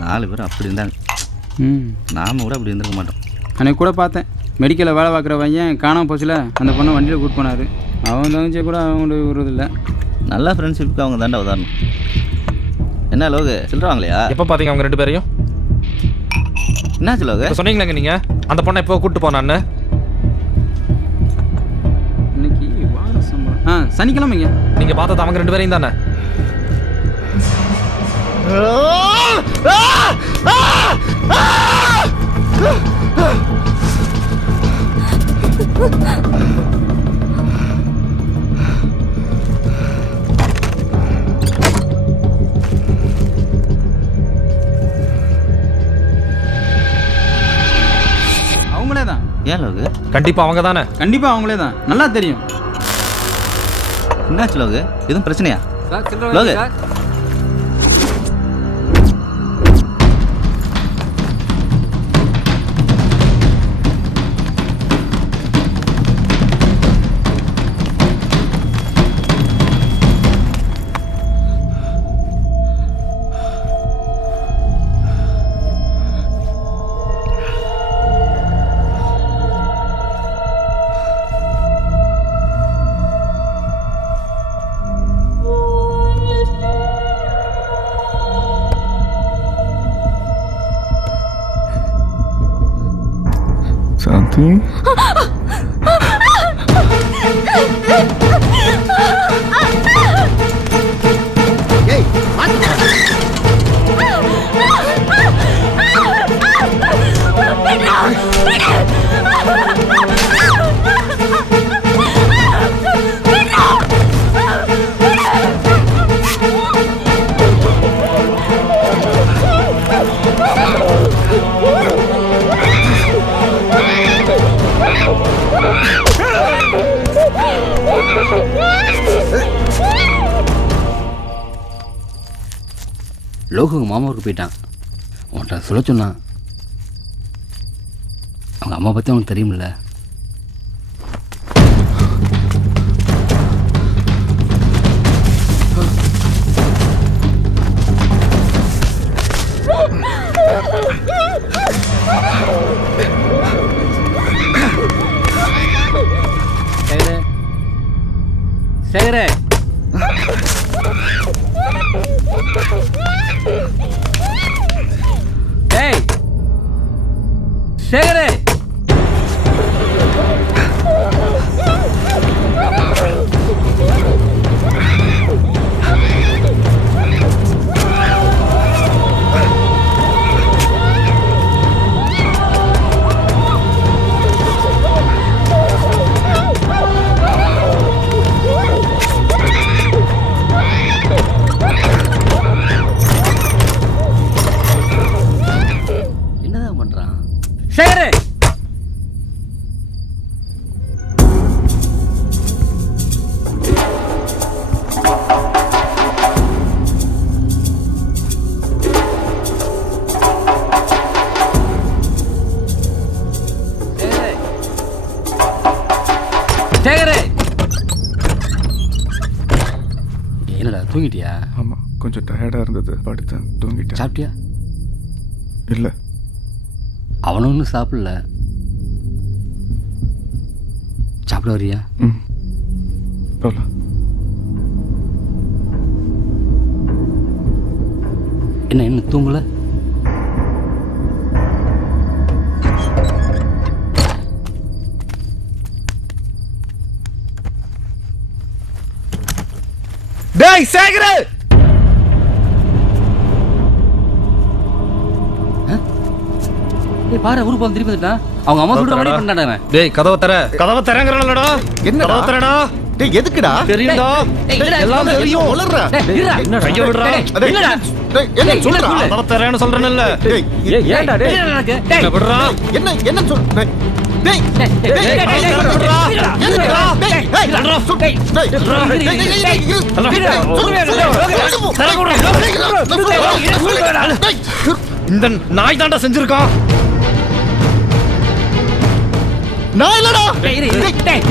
நாலு பேரும் அப்படி இருந்தாங்க. நாம கூட அப்படி இருந்திருக்க மாட்டோம். அன்னைக்கு கூட பார்த்தேன், மெடிக்கலில் வேலை பார்க்குற பையன் காணாமல் போச்சுல, அந்த பொண்ணை வண்டியில் கூட்டு போனார். அவன் தங்கச்சியை கூட அவங்க விடுறதில்ல. நல்லா ஃப்ரெண்ட்ஷிப்புக்கு அவங்க தாண்டா உதாரணம். என்ன லோகு சில்லற வாங்கலையா? எப்போ பார்த்தீங்க அவங்க 2 பேரையும்? என்னாச்சு லோகு? சொன்னீங்களாங்க நீங்கள் அந்த பொண்ணை எப்போ கூப்பிட்டு போனான்னு? இன்னைக்கு வார சம்பளம் சனிக்கிழமைங்க. நீங்கள் பார்த்தது அவங்க 2 பேரையும் தானே? அவங்களே தான். ஏன் லோகு? கண்டிப்பா அவங்க தானே? கண்டிப்பா அவங்களே தான், நல்லா தெரியும். என்னாச்சு லோகு? எதுவும் பிரச்சனையா? லோகு சாந்தி லோகு மாமாவுக்கு போயிட்டான். உன்கிட்ட சொல்ல சொன்னான். அவங்க அம்மா பற்றி அவனுக்கு தெரியுமில்ல. சேகரே ஏய் சேகரே சேகரே சேகரே என்னடா தூங்கிட்டியா? ஆமாம், கொஞ்சம் டயர்டாக இருந்தது, படுத்தேன், தூங்கிட்டேன். சாப்பிட்டியா? இல்லை. அவனும் ஒன்றும் சாப்பிடல. சாப்பிட வரியா? ம் போகலாம். என்ன தூங்கல? டேய் சேகர்! டேய் பாரு ஊருக்கு வந்து திருப்பி வந்துட்டான். அவங்க அம்மா சொல்ற மாதிரி பண்ணானே. டேய் கதவை தர. கதவை தரங்கறலடா. என்ன கதவை தரடா? டேய் எதுக்குடா? தெரியும்டா. எல்லாம் தெரியும். ஒளறற. என்னடா? கைய விடுறா. என்னடா? டேய் என்ன சொல்றா? கதவை தரேன்னு சொல்றேன்ல. டேய் ஏன்டா டேய்? டேய் விடுறா. என்ன சொல்? டேய் டேய் விடுறா. எதுக்குடா? டேய் ஏய் விடுறா. டேய் டேய் இந்த நாய் தாண்டா செஞ்சிருக்கான். நான் இல்லடா. டேய் டேய்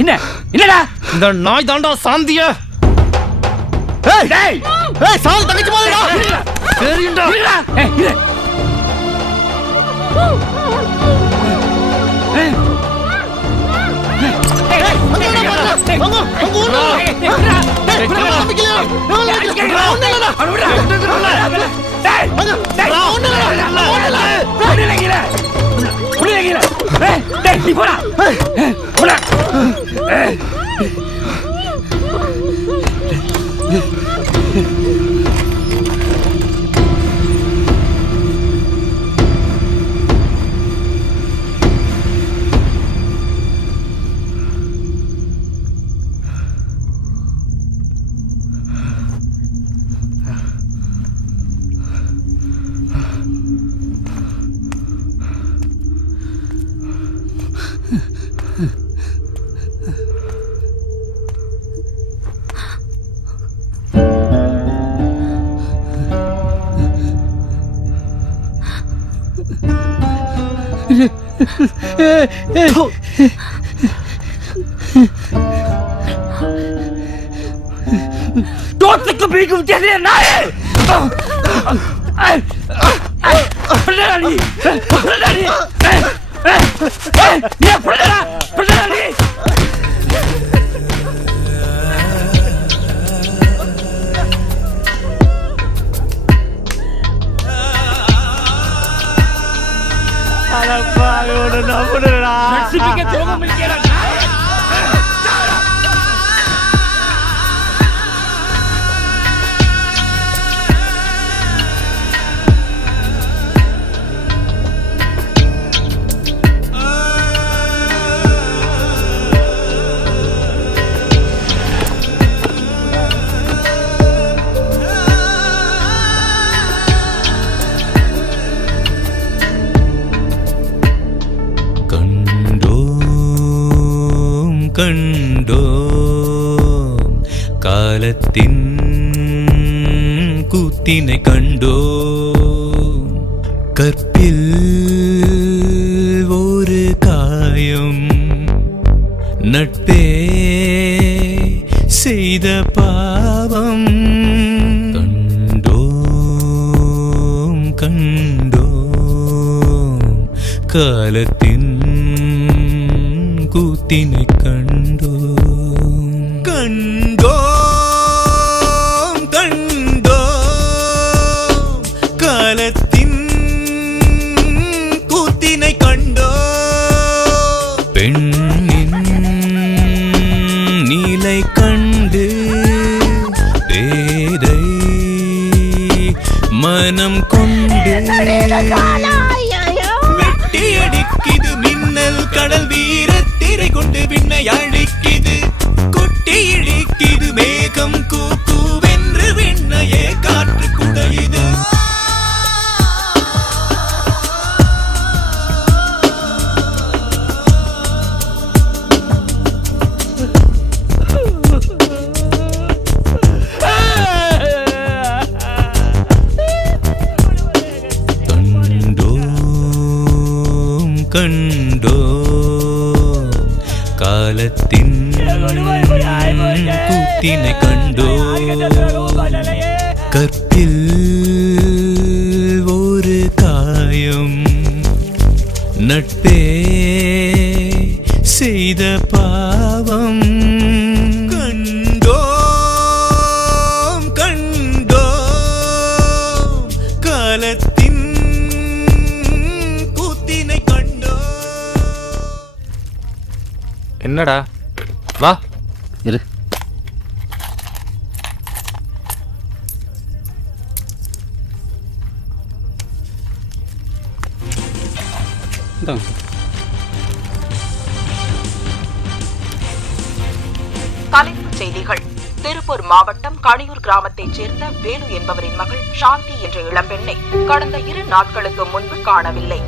என்ன என்னடா இந்த நாய் தாண்டா சாந்திய. ஏய் டேய் ஏய் சாந்தி தங்கச்சி மாதிரிடா. தெரியும்டா. ஏய் இரு. தோத்துக்கு பிடிக்கும் தெரியல நாயே. பிரதானி பிரதானி நீ பிரதானி அடப்பா இவன நம்புறடா. நட்சிக்க துரோகம் பண்ணிக்கடா. கண்டோம் காலத்தின் கூத்தினை கண்டோம் கற்பில் ஒரு காயம் நட்பே செய்த பாவம் கண்டோம் கண்டோம் காலத்தின் கூத்தினை கண்டோம் கண்டோம் கண்டோம் காலத்தின் கூத்தினை கண்டோம் பெண்ணின் நீலை கண்டு பேதை மனம் கொண்டு வெட்டி அடிக்குது மின்னல் கடல் வீரத்திரை கொண்டு விண்ணை அழிக்குது கொட்டி இழிக்குது மேகம் கூக்குவென்று விண்ணையே காற்று குடையுது கண்டோம் காலத்தின் கூத்தினை கண்டோம் கற்பில் ஒரு காயம் நட்பே செய்த பாவம் கண்டோம் கண்டோம் காலத்தின் கூத்தினை கண்டோம். என்னடா வா இரு. தலைப்புச் செய்திகள். திருப்பூர் மாவட்டம் கணியூர் கிராமத்தைச் சேர்ந்த வேலு என்பவரின் மகள் சாந்தி என்ற இளம்பெண்ணை கடந்த 2 நாட்களுக்கு முன்பு காணவில்லை.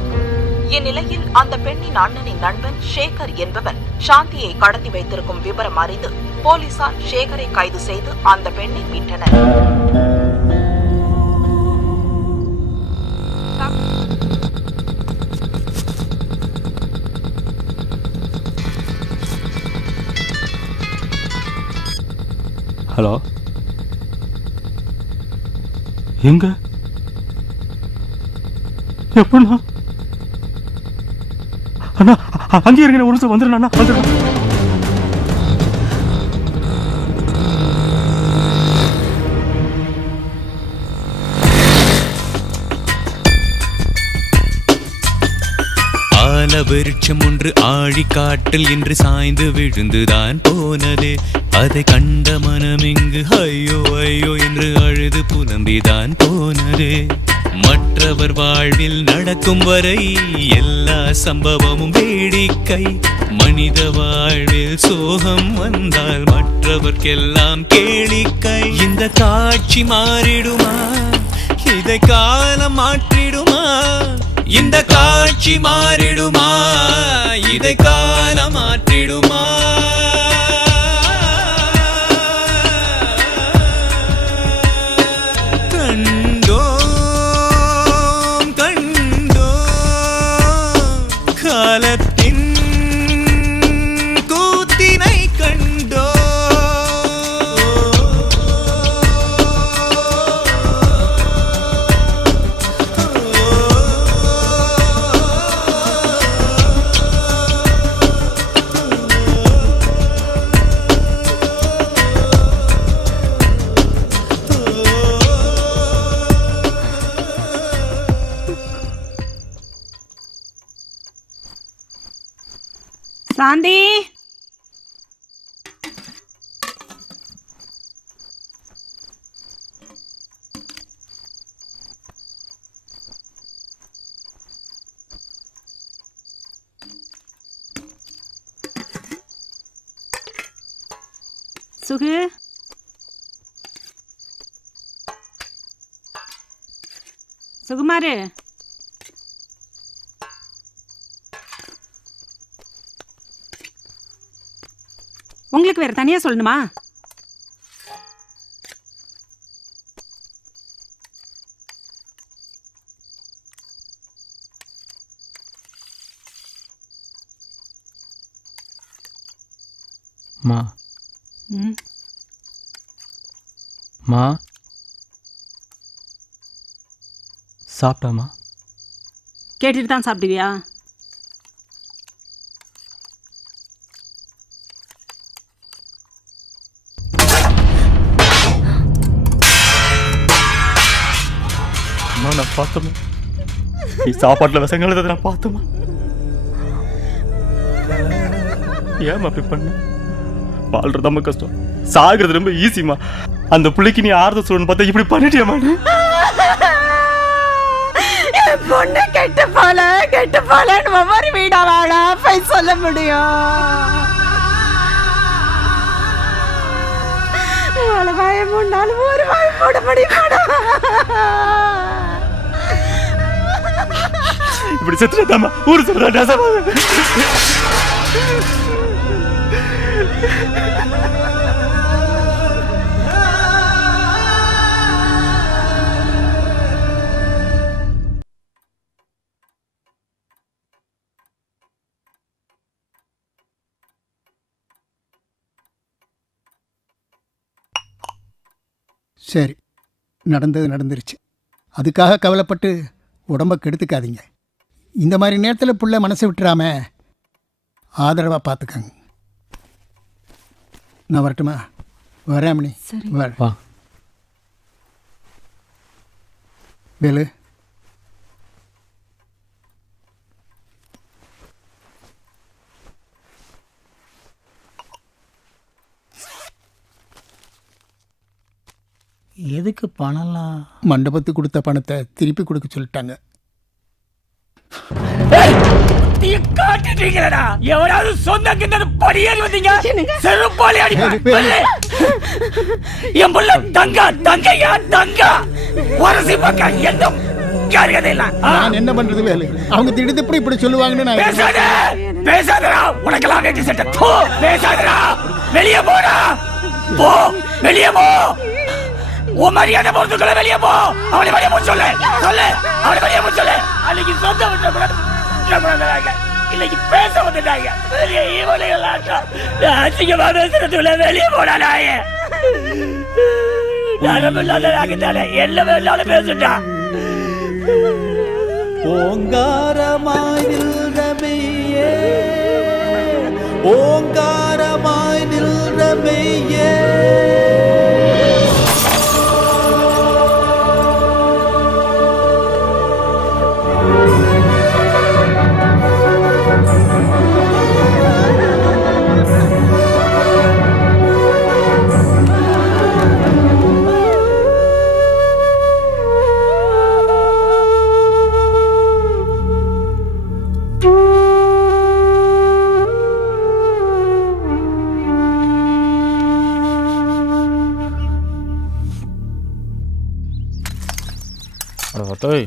இந்நிலையில் அந்த பெண்ணின் அண்ணனின் நண்பன் சேகர் என்பவர் சாந்தியை கடத்தி வைத்திருக்கும் விவரம் அறிந்து போலீசார் சேகரை கைது செய்து அந்த பெண்ணை மீட்டனர். ஹலோ, எங்க எப்பண்ணா? அண்ணா அங்கே இருங்க, ஒரு நிமிஷம் வந்துடுறேன் அண்ணா, வந்துடுறேன். விருட்சம் ஒன்று ஆழி காட்டில் இன்று சாய்ந்து விழுந்துதான் போனது. அதை கண்ட மனம் இங்கு ஐயோ ஐயோ என்று அழுது புலம்பிதான் போனது. மற்றவர் வாழ்வில் நடக்கும் வரை எல்லா சம்பவமும் வேடிக்கை. மனித வாழ்வில் சோகம் வந்தால் மற்றவர்க்கெல்லாம் கேளிக்கை. இந்த காட்சி மாறிடுமா? இதை காலம் மாற்றிடுமா? இந்த காட்சி மாறிடுமா? இதை காலம் மாற்றிடுமா? கண்டோம் கண்டோம் காலத்தின் கூத்தினை கண்டோ. சாந்தி, சுகு, சுகுமாரு, உங்களுக்கு வேற தனியா சொல்லணுமா? மா மா சாப்பிட்டாமா? கேட்டுட்டு தான் சாப்பிடுவியா? நான் பார்த்தோமா, நீ சாப்பாட்டில் விஷங்கள் நான் பார்த்தோமா. ஏமா அப்படி பண்ண? வாழ்றது ரொம்ப கஷ்டம், சாகிறது ரொம்ப ஈஸிமா. அந்த பிள்ளைக்கு நீ ஆறுதல் சொல்லணும்னு பார்த்தா இப்படி பண்ணிட்டியாமா? பொண்ணு கெட்டு போலன்னு ஒவ்வொரு வீடா வாழா போய் சொல்ல முடியும். வாயம் முன்னாலும் ஒரு வாயம் போட முடியும். இப்படி செத்துட்டாமா ஊரு சொல்றா. சரி, நடந்தது நடந்துருச்சு. அதுக்காக கவலைப்பட்டு உடம்பை கெடுத்துக்காதீங்க. இந்த மாதிரி நேரத்தில் புள்ள மனசை விட்டுறாம ஆதரவாக பார்த்துக்கங்க. நான் வரட்டுமா? வரேன் மணி. வா வேலு. எதுக்கு பணம்லாம்? மண்டபத்துக்கு கொடுத்த பணத்தை திருப்பி கொடுக்க சொல்லிட்டாங்க. காட்டிட்டீங்களா? எவராவது சொந்த கிட்ட படியேறி வந்தீங்க, செருப்பாளி அடிப்பேன். என் புள்ள தங்கா தங்கையா தங்கா வரசி பக்க என்ன காரியதே இல்ல. நான் என்ன பண்றது வேலு? அவங்க திடீர்னு இப்படி சொல்லுவாங்கன்னு நான் பேசாத பேசாதடா. உனக்கெல்லாம் வேட்டி சட்டை. போ பேசாதடா. வெளியே போடா. போ வெளியே போ. உன் மரியாதை பொறுத்துக்களை வெளியே போ. அவனை வெளியே போக சொல்லு. சொல்லு அவனை வெளியே போக சொல்லு. அன்னைக்கு சொந்த விட்டு இன்னைக்கு பேச வந்துட்டாங்க. அசிங்கமா பேசுறதுல வெளியே போடா. நாயே நாகத்தானே என்ன வேணாலும் பேசுட்டா. ஓங்காரமாய் நின்றமையே, ஓங்காரமாய் நின்றமையே. Thôi.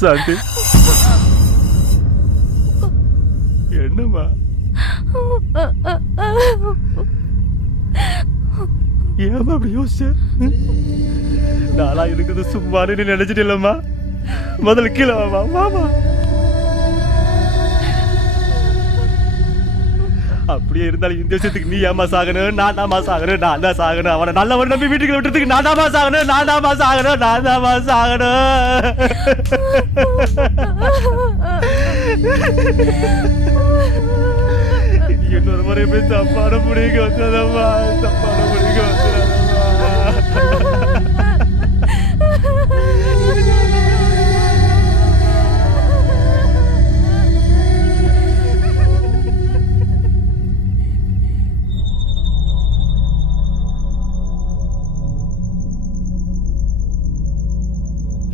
சாந்தி என்னம்மா ஏமா அப்படி யோசிச்ச? நானா இருக்குது சும்மானு நினைச்சிட்டு இல்லம்மா. முதல்ல கீழே வாமா மாமா. அப்படியே இருந்தாலும் இந்த விஷயத்துக்கு நீ ஏமா சாகணும், நான் தாமா சாகணும், நான் தான் சாகணும். அவனை நல்லவன் நம்பி வீட்டுக்கு விட்டுறதுக்கு நான் தாமா சாகணும், நான் தாமா சாகணும், நான் தாமா சாகணும். இன்னொரு முறை போய் தப்பான முடிக்க வந்ததம்மா, தப்பான முடிக்க வந்ததம்மா.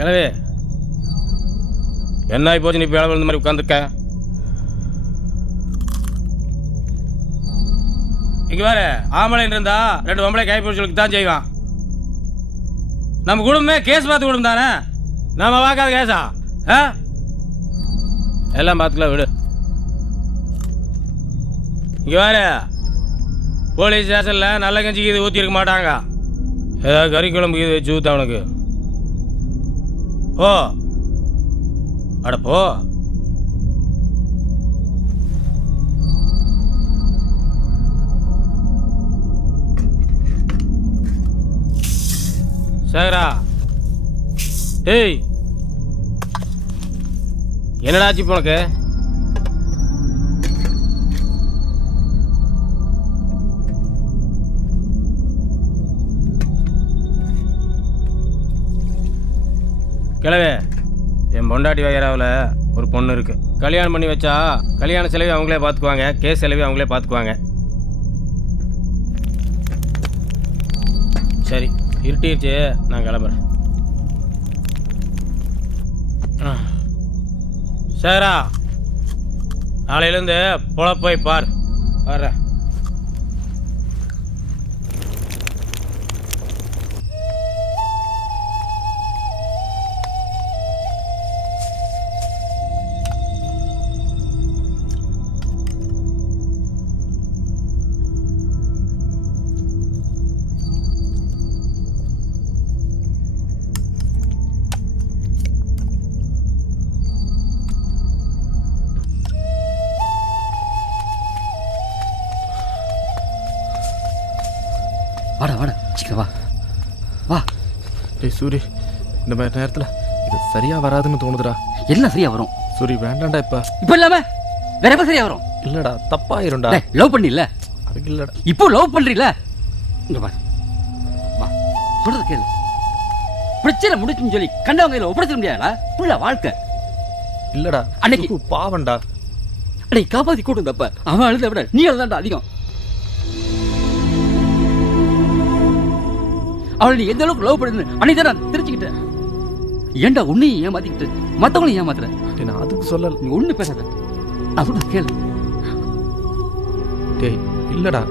கிளவி என்ன ஆகி போச்சு? நீ இப்போ இந்த மாதிரி உட்காந்துருக்க. இங்கே வேற ஆம்பளைன்னு இருந்தா 2 பொம்பளை கை பிடிச்சலுக்கு தான் செய்வான். நம்ம குடும்பமே கேஸ் பார்த்து குடும்பம் தானே, நம்ம பார்க்காத கேஸா? எல்லாம் பார்த்துக்கலாம் விடு. இங்கே வேற போலீஸ் ஸ்டேஷனில் நல்ல கஞ்சிக்கு இது ஊற்றி இருக்க மாட்டாங்க. ஏதாவது கறி குழம்புக்கு இது வச்சு ஊற்ற அவனுக்கு. ஓ அடப்போ. சேகரா, டேய் என்னடா ஆச்சு உனக்கு? கிழவே, என் பொண்டாட்டி வகைராவில் ஒரு பொண்ணு இருக்கு. கல்யாணம் பண்ணி வச்சா கல்யாண செலவு அவங்களே பார்த்துக்குவாங்க, கேஸ் செலவு அவங்களே பார்த்துக்குவாங்க. சரி இருட்டிடுச்சு, நான் கிளம்புறேன். சேரா, நாளையிலேருந்து புல போய் பார். வர்றேன். வாடா வாடா சீக்கிரம் வா வா. டேய் சூரி, இந்த மாதிரி நேரத்தில் இது சரியாக வராதுன்னு தோணுதுடா. எல்லாம் சரியா வரும் சூரி. வேண்டாம்டா இப்போ. இப்போ இல்லாம வேற எப்போ சரியா வரும்? இல்லடா தப்பாயிரும்டா. லவ் பண்ணில அதுக்கு இல்லடா. இப்போ லவ் பண்றீல? இங்க வா வா, சொல்றது கேளு. பிரச்சனை முடிச்சுன்னு சொல்லி கண்டவங்க கையில் ஒப்படைச்சிட முடியாதா? புள்ள வாழ்க்கை இல்லடா அன்னைக்கு பாவண்டா. அன்னைக்கு காப்பாற்றி கூட்டுந்தப்ப அவன் அழுத விட நீ அழுதாண்டா அதிகம். அவளை நீ எந்த அளவுக்கு லவ் பண்ணு அன்னைக்கு தான் நான் தெரிஞ்சுக்கிட்டேன். ஏன்டா உன்னையும் ஏமாத்திக்கிட்டு மற்றவங்களையும் ஏமாத்துற? நான் அதுக்கு சொல்லல. நீ ஒண்ணு பேசாத, அது கேளு. டேய் இல்லடா,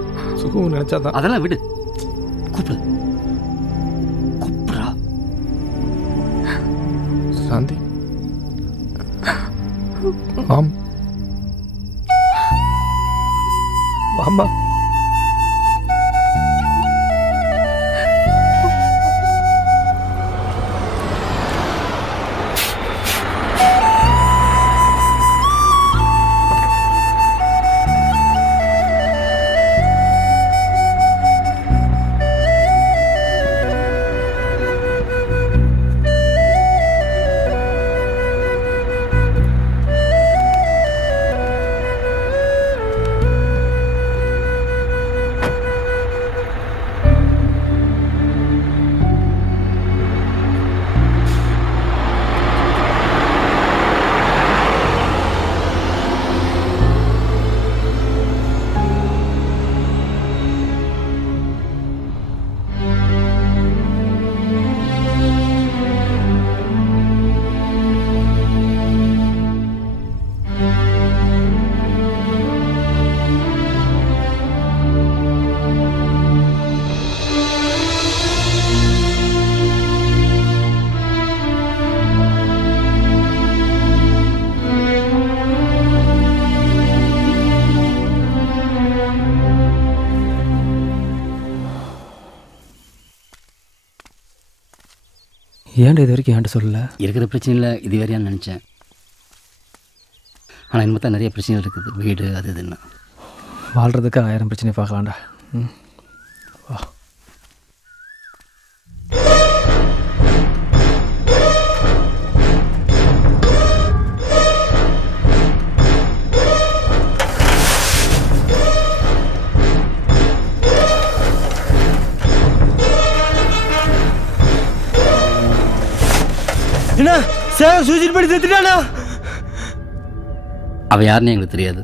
சுகு நினைச்சாதான். அதெல்லாம் விடு, கூப்பிடு கூப்பிடுறா. சாந்தி. ஆம் வாமா. ஏன்டா இது வரைக்கும் ஏன்ட்டு சொல்லலை? இருக்கிற பிரச்சனையில் இது வேறையான்னு நினச்சேன். ஆனால் இனிமேல் தான் நிறைய பிரச்சனைகள் இருக்குது, வீடு அது இதுன்னு. வாழ்கிறதுக்கு 1000 பிரச்சனையை பார்க்கலாம்டா. வா. என்ன சார் சூசைட் பண்ணி செத்துட்டானா? அவ யாருன்னு எங்களுக்கு தெரியாது.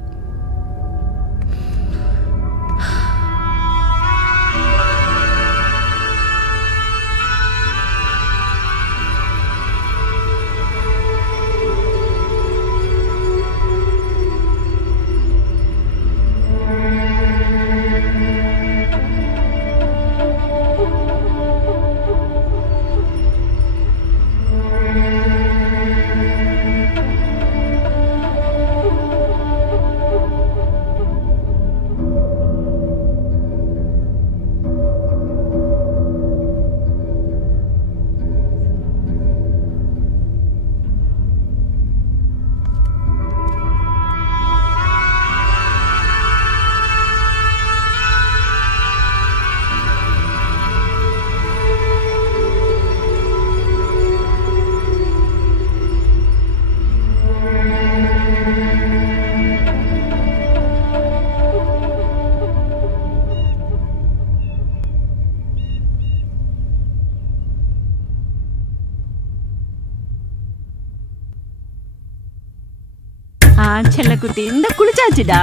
செல்லக்குட்டி இந்த குளிச்சாச்சுடா.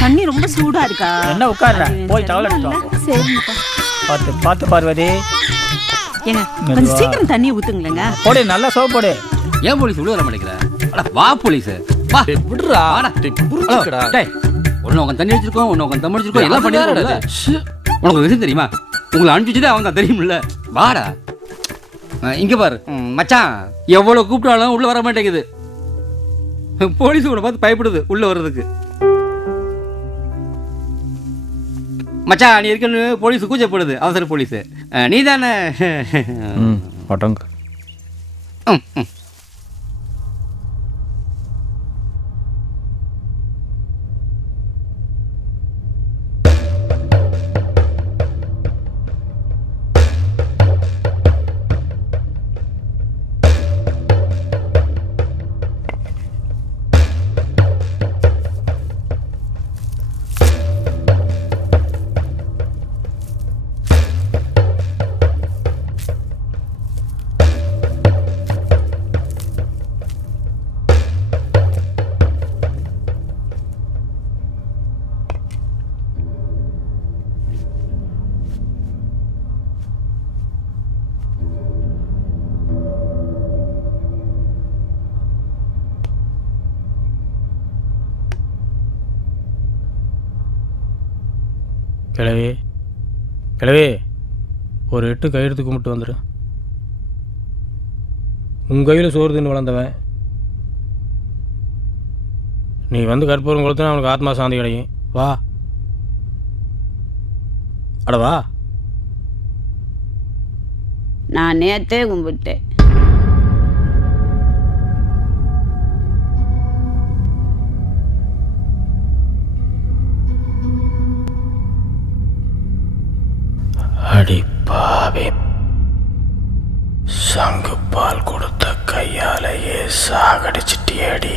தண்ணி ரொம்ப சூடா இருக்கா? என்ன உட்கார்ற? போய் டவல் எடுத்து வா. சரிப்பா. பார்த்து பார்த்து பார்வதி. ஏங்க கொஞ்சம் சீக்கிரம் தண்ணி ஊத்துங்களேங்க. போடு, நல்லா சோப் போடு. ஏன் போலீஸ் உள்ள வர மாட்டேங்கிற? அட வா போலீஸ். வா விடுறா. வாடா. புரிஞ்சுக்கடா. டேய் ஒண்ணு உங்க தண்ணி வச்சிருக்கோம், ஒண்ணு உங்க தம் வச்சிருக்கோம், எல்லாம் பண்ணிடுறோம்ல. உனக்கு விஷயம் தெரியுமா? உங்களை அனுப்பிச்சுதே அவன் தான் தெரியும்ல. வாடா. இங்க பாரு மச்சான், எவ்வளவு கூப்பிட்டாலும் உள்ள வர மாட்டேங்குது. போலீஸ் உன்னை பார்த்து பயப்படுது உள்ள வர்றதுக்கு. மச்சான் நீ இருக்கன்னு போலீஸ் கூச்சப்படுது, அவசர போலீஸ். நீ தானே? கிழவி கிழவி, ஒரு 8 கையெழுத்து கும்பிட்டு வந்துடு. உன் கையில் சோறு தின்னு வளர்ந்தவன் நீ வந்து கற்பூரம் கொடுத்தா அவனுக்கு ஆத்மா சாந்தி கிடைக்கும். வா அட வா. நான் நேற்றே கும்பிட்டேன். அடி பாவி, சங்கு பால் கொடுத்த கையாலேயே சாகடிச்சிட்டியடி.